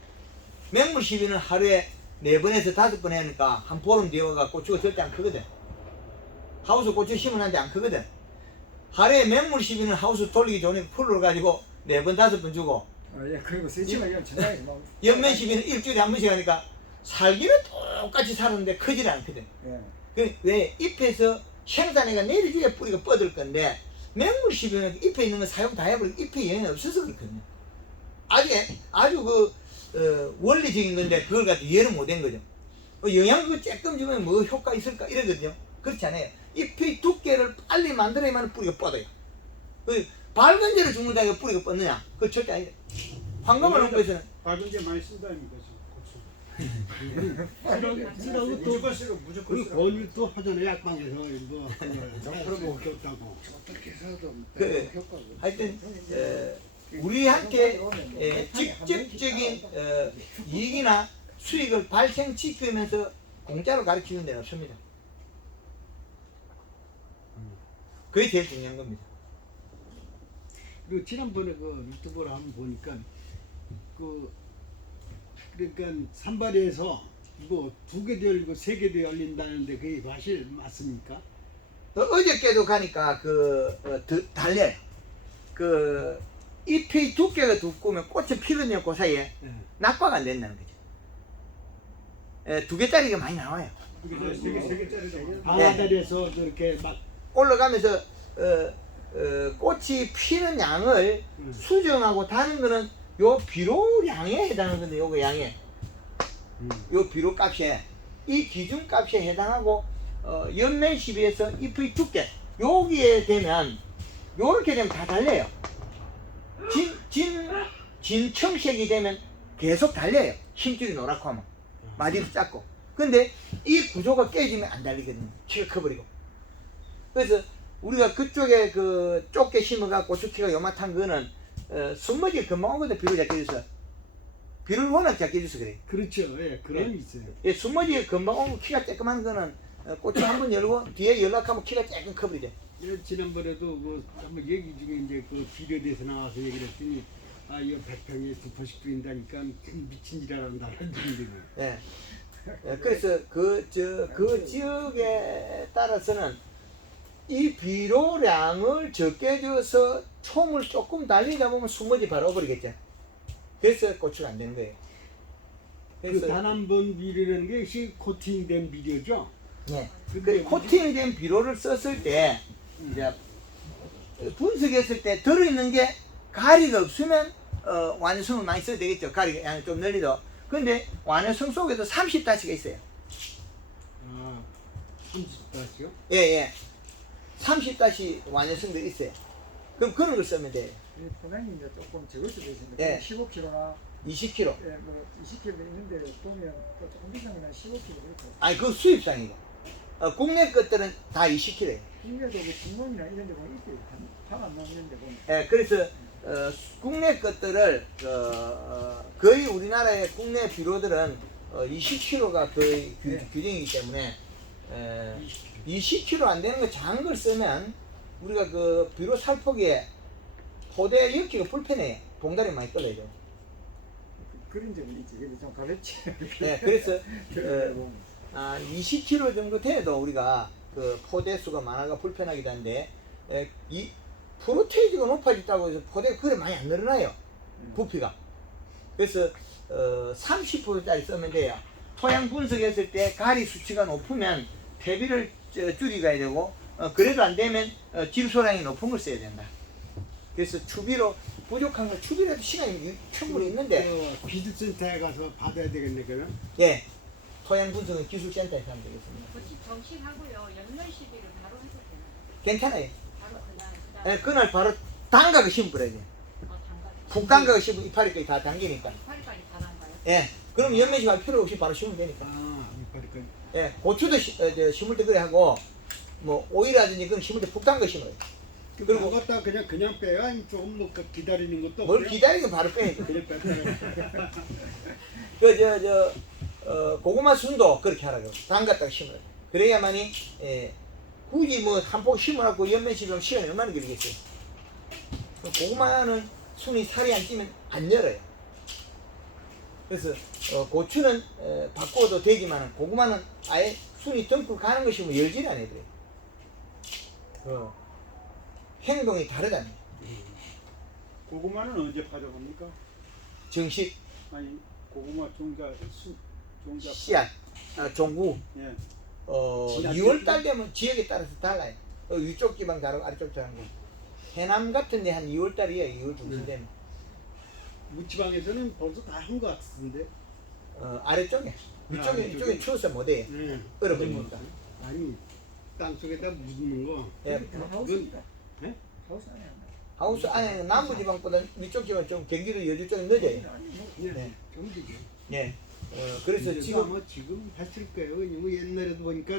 맹물 시비는 하루에 4번에서 5번 하니까 한 보름 뒤에 와가 고추가 절대 안 크거든. 하우스 고추 심어놨는데 안 크거든. 하루에 맹물 시비는 하우스 돌리기 전에 풀을 가지고 4번 5번 주고 예. 그리고 세치만 이런 전화에서 막 연면 시비는 일주일에 한 번씩 하니까 살기는 똑같이 살았는데 크질 않거든. 예. 왜 잎에서 생산해가 내려줘야 뿌리가 뻗을 건데 맹물 시비는 잎에 있는 거 사용 다 해버리고 잎에 영향이 없어서 그렇거든요. 아주 원리적인 건데 그걸 갖고 이해를 못한 거죠. 영양 그거 조금 주면 뭐 효과 있을까 이러거든요. 그렇지 않아요. 잎의 두께를 빨리 만들어야만 뿌리가 뻗어요. 밝은 데를 죽는다고 뿌리가 뻗느냐? 그거 절대 아니다. 황금을 농부에서는 밝은데 많이 쓴다니까 지금 고추. 쓰라고 또 그리고 권유 또 하잖아요. 약방에서 뭐 그런 거 없다고. 어떻게 해서도 하여튼 우리한테 직접적인 이익이나 수익을 발생시키면서 공짜로 가르치는 데는 없습니다. 그게 제일 중요한 겁니다. 그리고 지난번에 그 유튜브를 한번 보니까 그러니까 산발에서 뭐 2개도 열리고 3개도 열린다는데 그게 사실 맞습니까? 어저께도 가니까 달려요. 잎의 두께가 두꺼우면 꽃이 피거든요. 그 사이에 네. 낙과가 안 된다는 거죠. 2개짜리가 많이 나와요. 그래서 3개짜리도 방아다리에서 저렇게 막 올라가면서 꽃이 피는 양을 수정하고 다는 거는 요 비료량에 해당하는 건데 요거 양에 요 비료 값에 이 기준 값에 해당하고 연면 시비에서 잎의 두께 여기에 되면 요렇게 되면 다 달려요. 진청색이 되면 계속 달려요. 힘줄이 노랗고 하면 마디도 작고. 근데 이 구조가 깨지면 안 달리거든요. 키가 커버리고. 그래서 우리가 그쪽에 좁게 심어갖고 고추키가 요만한 거는 숨머지가 금방 오거든. 비료 작게 줘서 비료를 워낙 작게 줘서 그래. 그렇죠. 예, 그런 게 있어요. 예, 숨머지가 금방 오고 키가 쬐끄만 거는 고추 한번 열고 뒤에 연락하면 키가 조금 커버리죠. 예, 지난번에도 뭐 한번 얘기 중에 이제 그 비료에 대해서 나와서 얘기를 했더니 이거 100평에 2포씩 드린다니까 미친 짓 한다는 얘기를. 예. 그래서 그 지역에 따라서는 이 비료량을 적게 줘서 총을 조금 달리다 보면 숨어지 바로 버리겠죠. 그래서 고추가 안 되는 거예요. 그 단 한 번 비료라는 게 코팅된 비료죠. 네. 근데 코팅된 비료를 썼을 때 이제 분석했을 때 들어있는 게 가리가 없으면 완성을 많이 써야 되겠죠. 가리가 양이 좀 늘리도. 근데 완성 속에도 30다시가 있어요. 30다시요? 예. 30다시 완성도 있어요. 그럼 그런 걸 쓰면 돼요. 분양이 이제 조금 적을 수도 있습니다. 예. 15kg나 20kg. 예, 뭐 20kg 있는데 보면 또 조금 비싼 거는 15kg 그렇고. 아니 그 수입상이고. 국내 것들은 다 20kg예요. 국내도 그 중농이나 이런 데 보면 있대요. 한안 넘는데 보면. 예, 그래서 국내 것들을 거의 우리나라의 국내 비료들은 20kg가 거의 규정이기 때문에 20kg 안 되는 거 작은 걸 쓰면 우리가 그 비료 살포기에 포대 엮기가 불편해요. 봉다리 많이 떨어져. 그런 점은 있지. 근데 좀 가볍지. 네, 그래서 20kg 정도 돼도 우리가 그 포대 수가 많아가 불편하기도 한데 이 프로테이지가 높아졌다고 해서 포대가 그래 많이 안 늘어나요. 부피가. 그래서 30%짜리 쓰면 돼요. 토양 분석했을 때 가리 수치가 높으면 대비를 줄이가야 되고 그래도 안 되면 질소량이 높은 걸 써야 된다. 그래서 추비로 부족한 걸 추비라도 시간이 충분히 있는데 비주센터에 가서 받아야 되겠네 그러면? 예, 토양 분석은 기술센터에서 하면 되겠습니다. 고치 정식하고요. 연면 시비를 바로 해도 되나요? 괜찮아요. 바로 그날 예, 그날 바로 담가서 심어버려야 돼. 푹 담가서 심으면 이파리까지 다 당기니까. 이파리까지 다 담가요? 예. 그럼 연매식 할 필요 없이 바로 심으면 되니까. 아, 이파리까지. 예. 고추도 심을 때 그래 하고, 뭐, 오이라든지 그건 심을 때 푹 담가 심어요. 그리고 갖다 그냥 빼요? 아니면 조금 뭐 기다리는 것도 뭘 없고요? 기다리면 바로 빼니까. 그래 빼요. 고구마 순도 그렇게 하라고. 담갔다가 심어요. 그래야만이, 굳이 뭐 한 폭 심어갖고 연매식하면 시간이 얼마나 걸리겠어요. 고구마는 순이 살이 안 찌면 안 열어요. 그래서 고추는 바꿔도 되지만 고구마는 아예 순이 덩굴 가는 것이 뭐 열질 않아요. 행동이 다르다니. 고구마는 언제 파져갑니까? 정식, 아니 고구마 종자 씨앗, 종구, 예. 2월달 되면 지역에 따라서 달라요. 위쪽 지방 다르고 아래쪽 지방 다르고. 해남 같은 데 한 2월달이에요. 2월 중순 되면. 무지방에서는 벌써 다 한 것 같은데. 아래쪽에. 위쪽에, 아래쪽에. 이쪽에 추워서 못해요. 네. 얼어버리니까. 아니 땅 속에다 묻는 거. 예. 하우스입니다. 네? 하우스 안에 안 나요. 하우스 안에 남부 지방보다 위쪽 지방 좀 경기도 여주 쪽이 늦어요. 네. 네. 경기죠. 예. 그래서 지금 아마 지금 했을 거예요. 왜냐면 옛날에도 보니까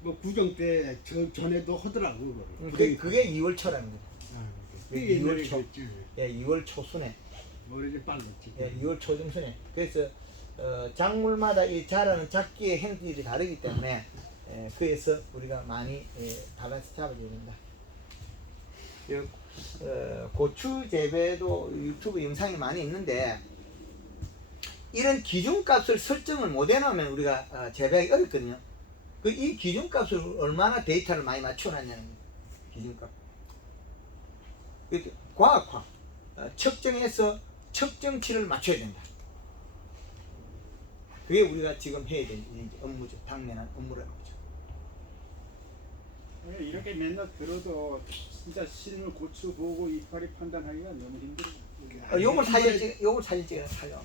뭐 구정 때 전에도 하더라고 그거를. 그게 2월 초라는 거예요. 그게 옛날에 2월 초. 그랬지. 예, 2월 초순에. 머리를 빨랐지. 예, 2월 초중순에. 그래서 작물마다 이 자라는 작기의 행질이 다르기 때문에 그래서 우리가 많이 밸런스 잡아줘야 된다. 고추 재배도 유튜브 영상이 많이 있는데 이런 기준값을 설정을 못 해놓으면 우리가 재배하기 어렵거든요. 이 기준값을 얼마나 데이터를 많이 맞춰놨냐는 거예요. 기준값. 이렇게 과학화. 측정해서 측정치를 맞춰야 된다. 그게 우리가 지금 해야 될 업무죠. 당면한 업무라는 거죠. 이렇게 맨날 들어도 진짜 실물 고추 보고 이파리 판단하기가 너무 힘들어. 요걸 사진 찍어라. 촬영.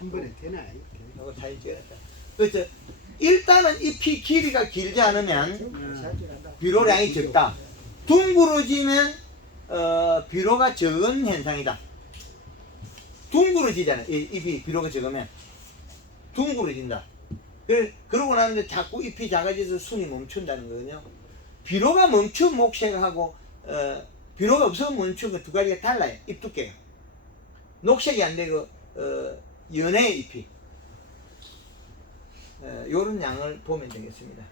한 번에 되나 이렇게. 요걸 사진 찍어놨다. 그래서 일단은 잎이 길이가 길지 않으면 비료량이 적다. 둥그러지면 비료가 적은 현상이다. 둥그러지잖아요. 잎이 비료가 적으면 둥그러진다. 그러고 나는데 자꾸 잎이 작아져서 순이 멈춘다는 거거든요. 비료가 멈춘 목색하고 비료가 없어서 멈춘 그 두 가지가 달라요. 잎 두께가. 녹색이 안 되고 연해 잎이. 요런 양을 보면 되겠습니다.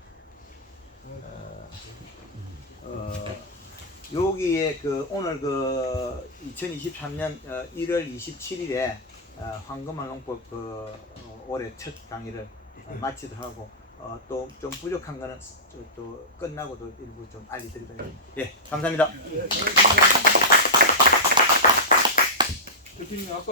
여기에 오늘 2023년 1월 27일에 황금알 농법 올해 첫 강의를 마치도록 하고 또 좀 부족한 거는 또 끝나고도 일부 좀 알려드리도록 하겠습니다. 예, 감사합니다. 교수님 아까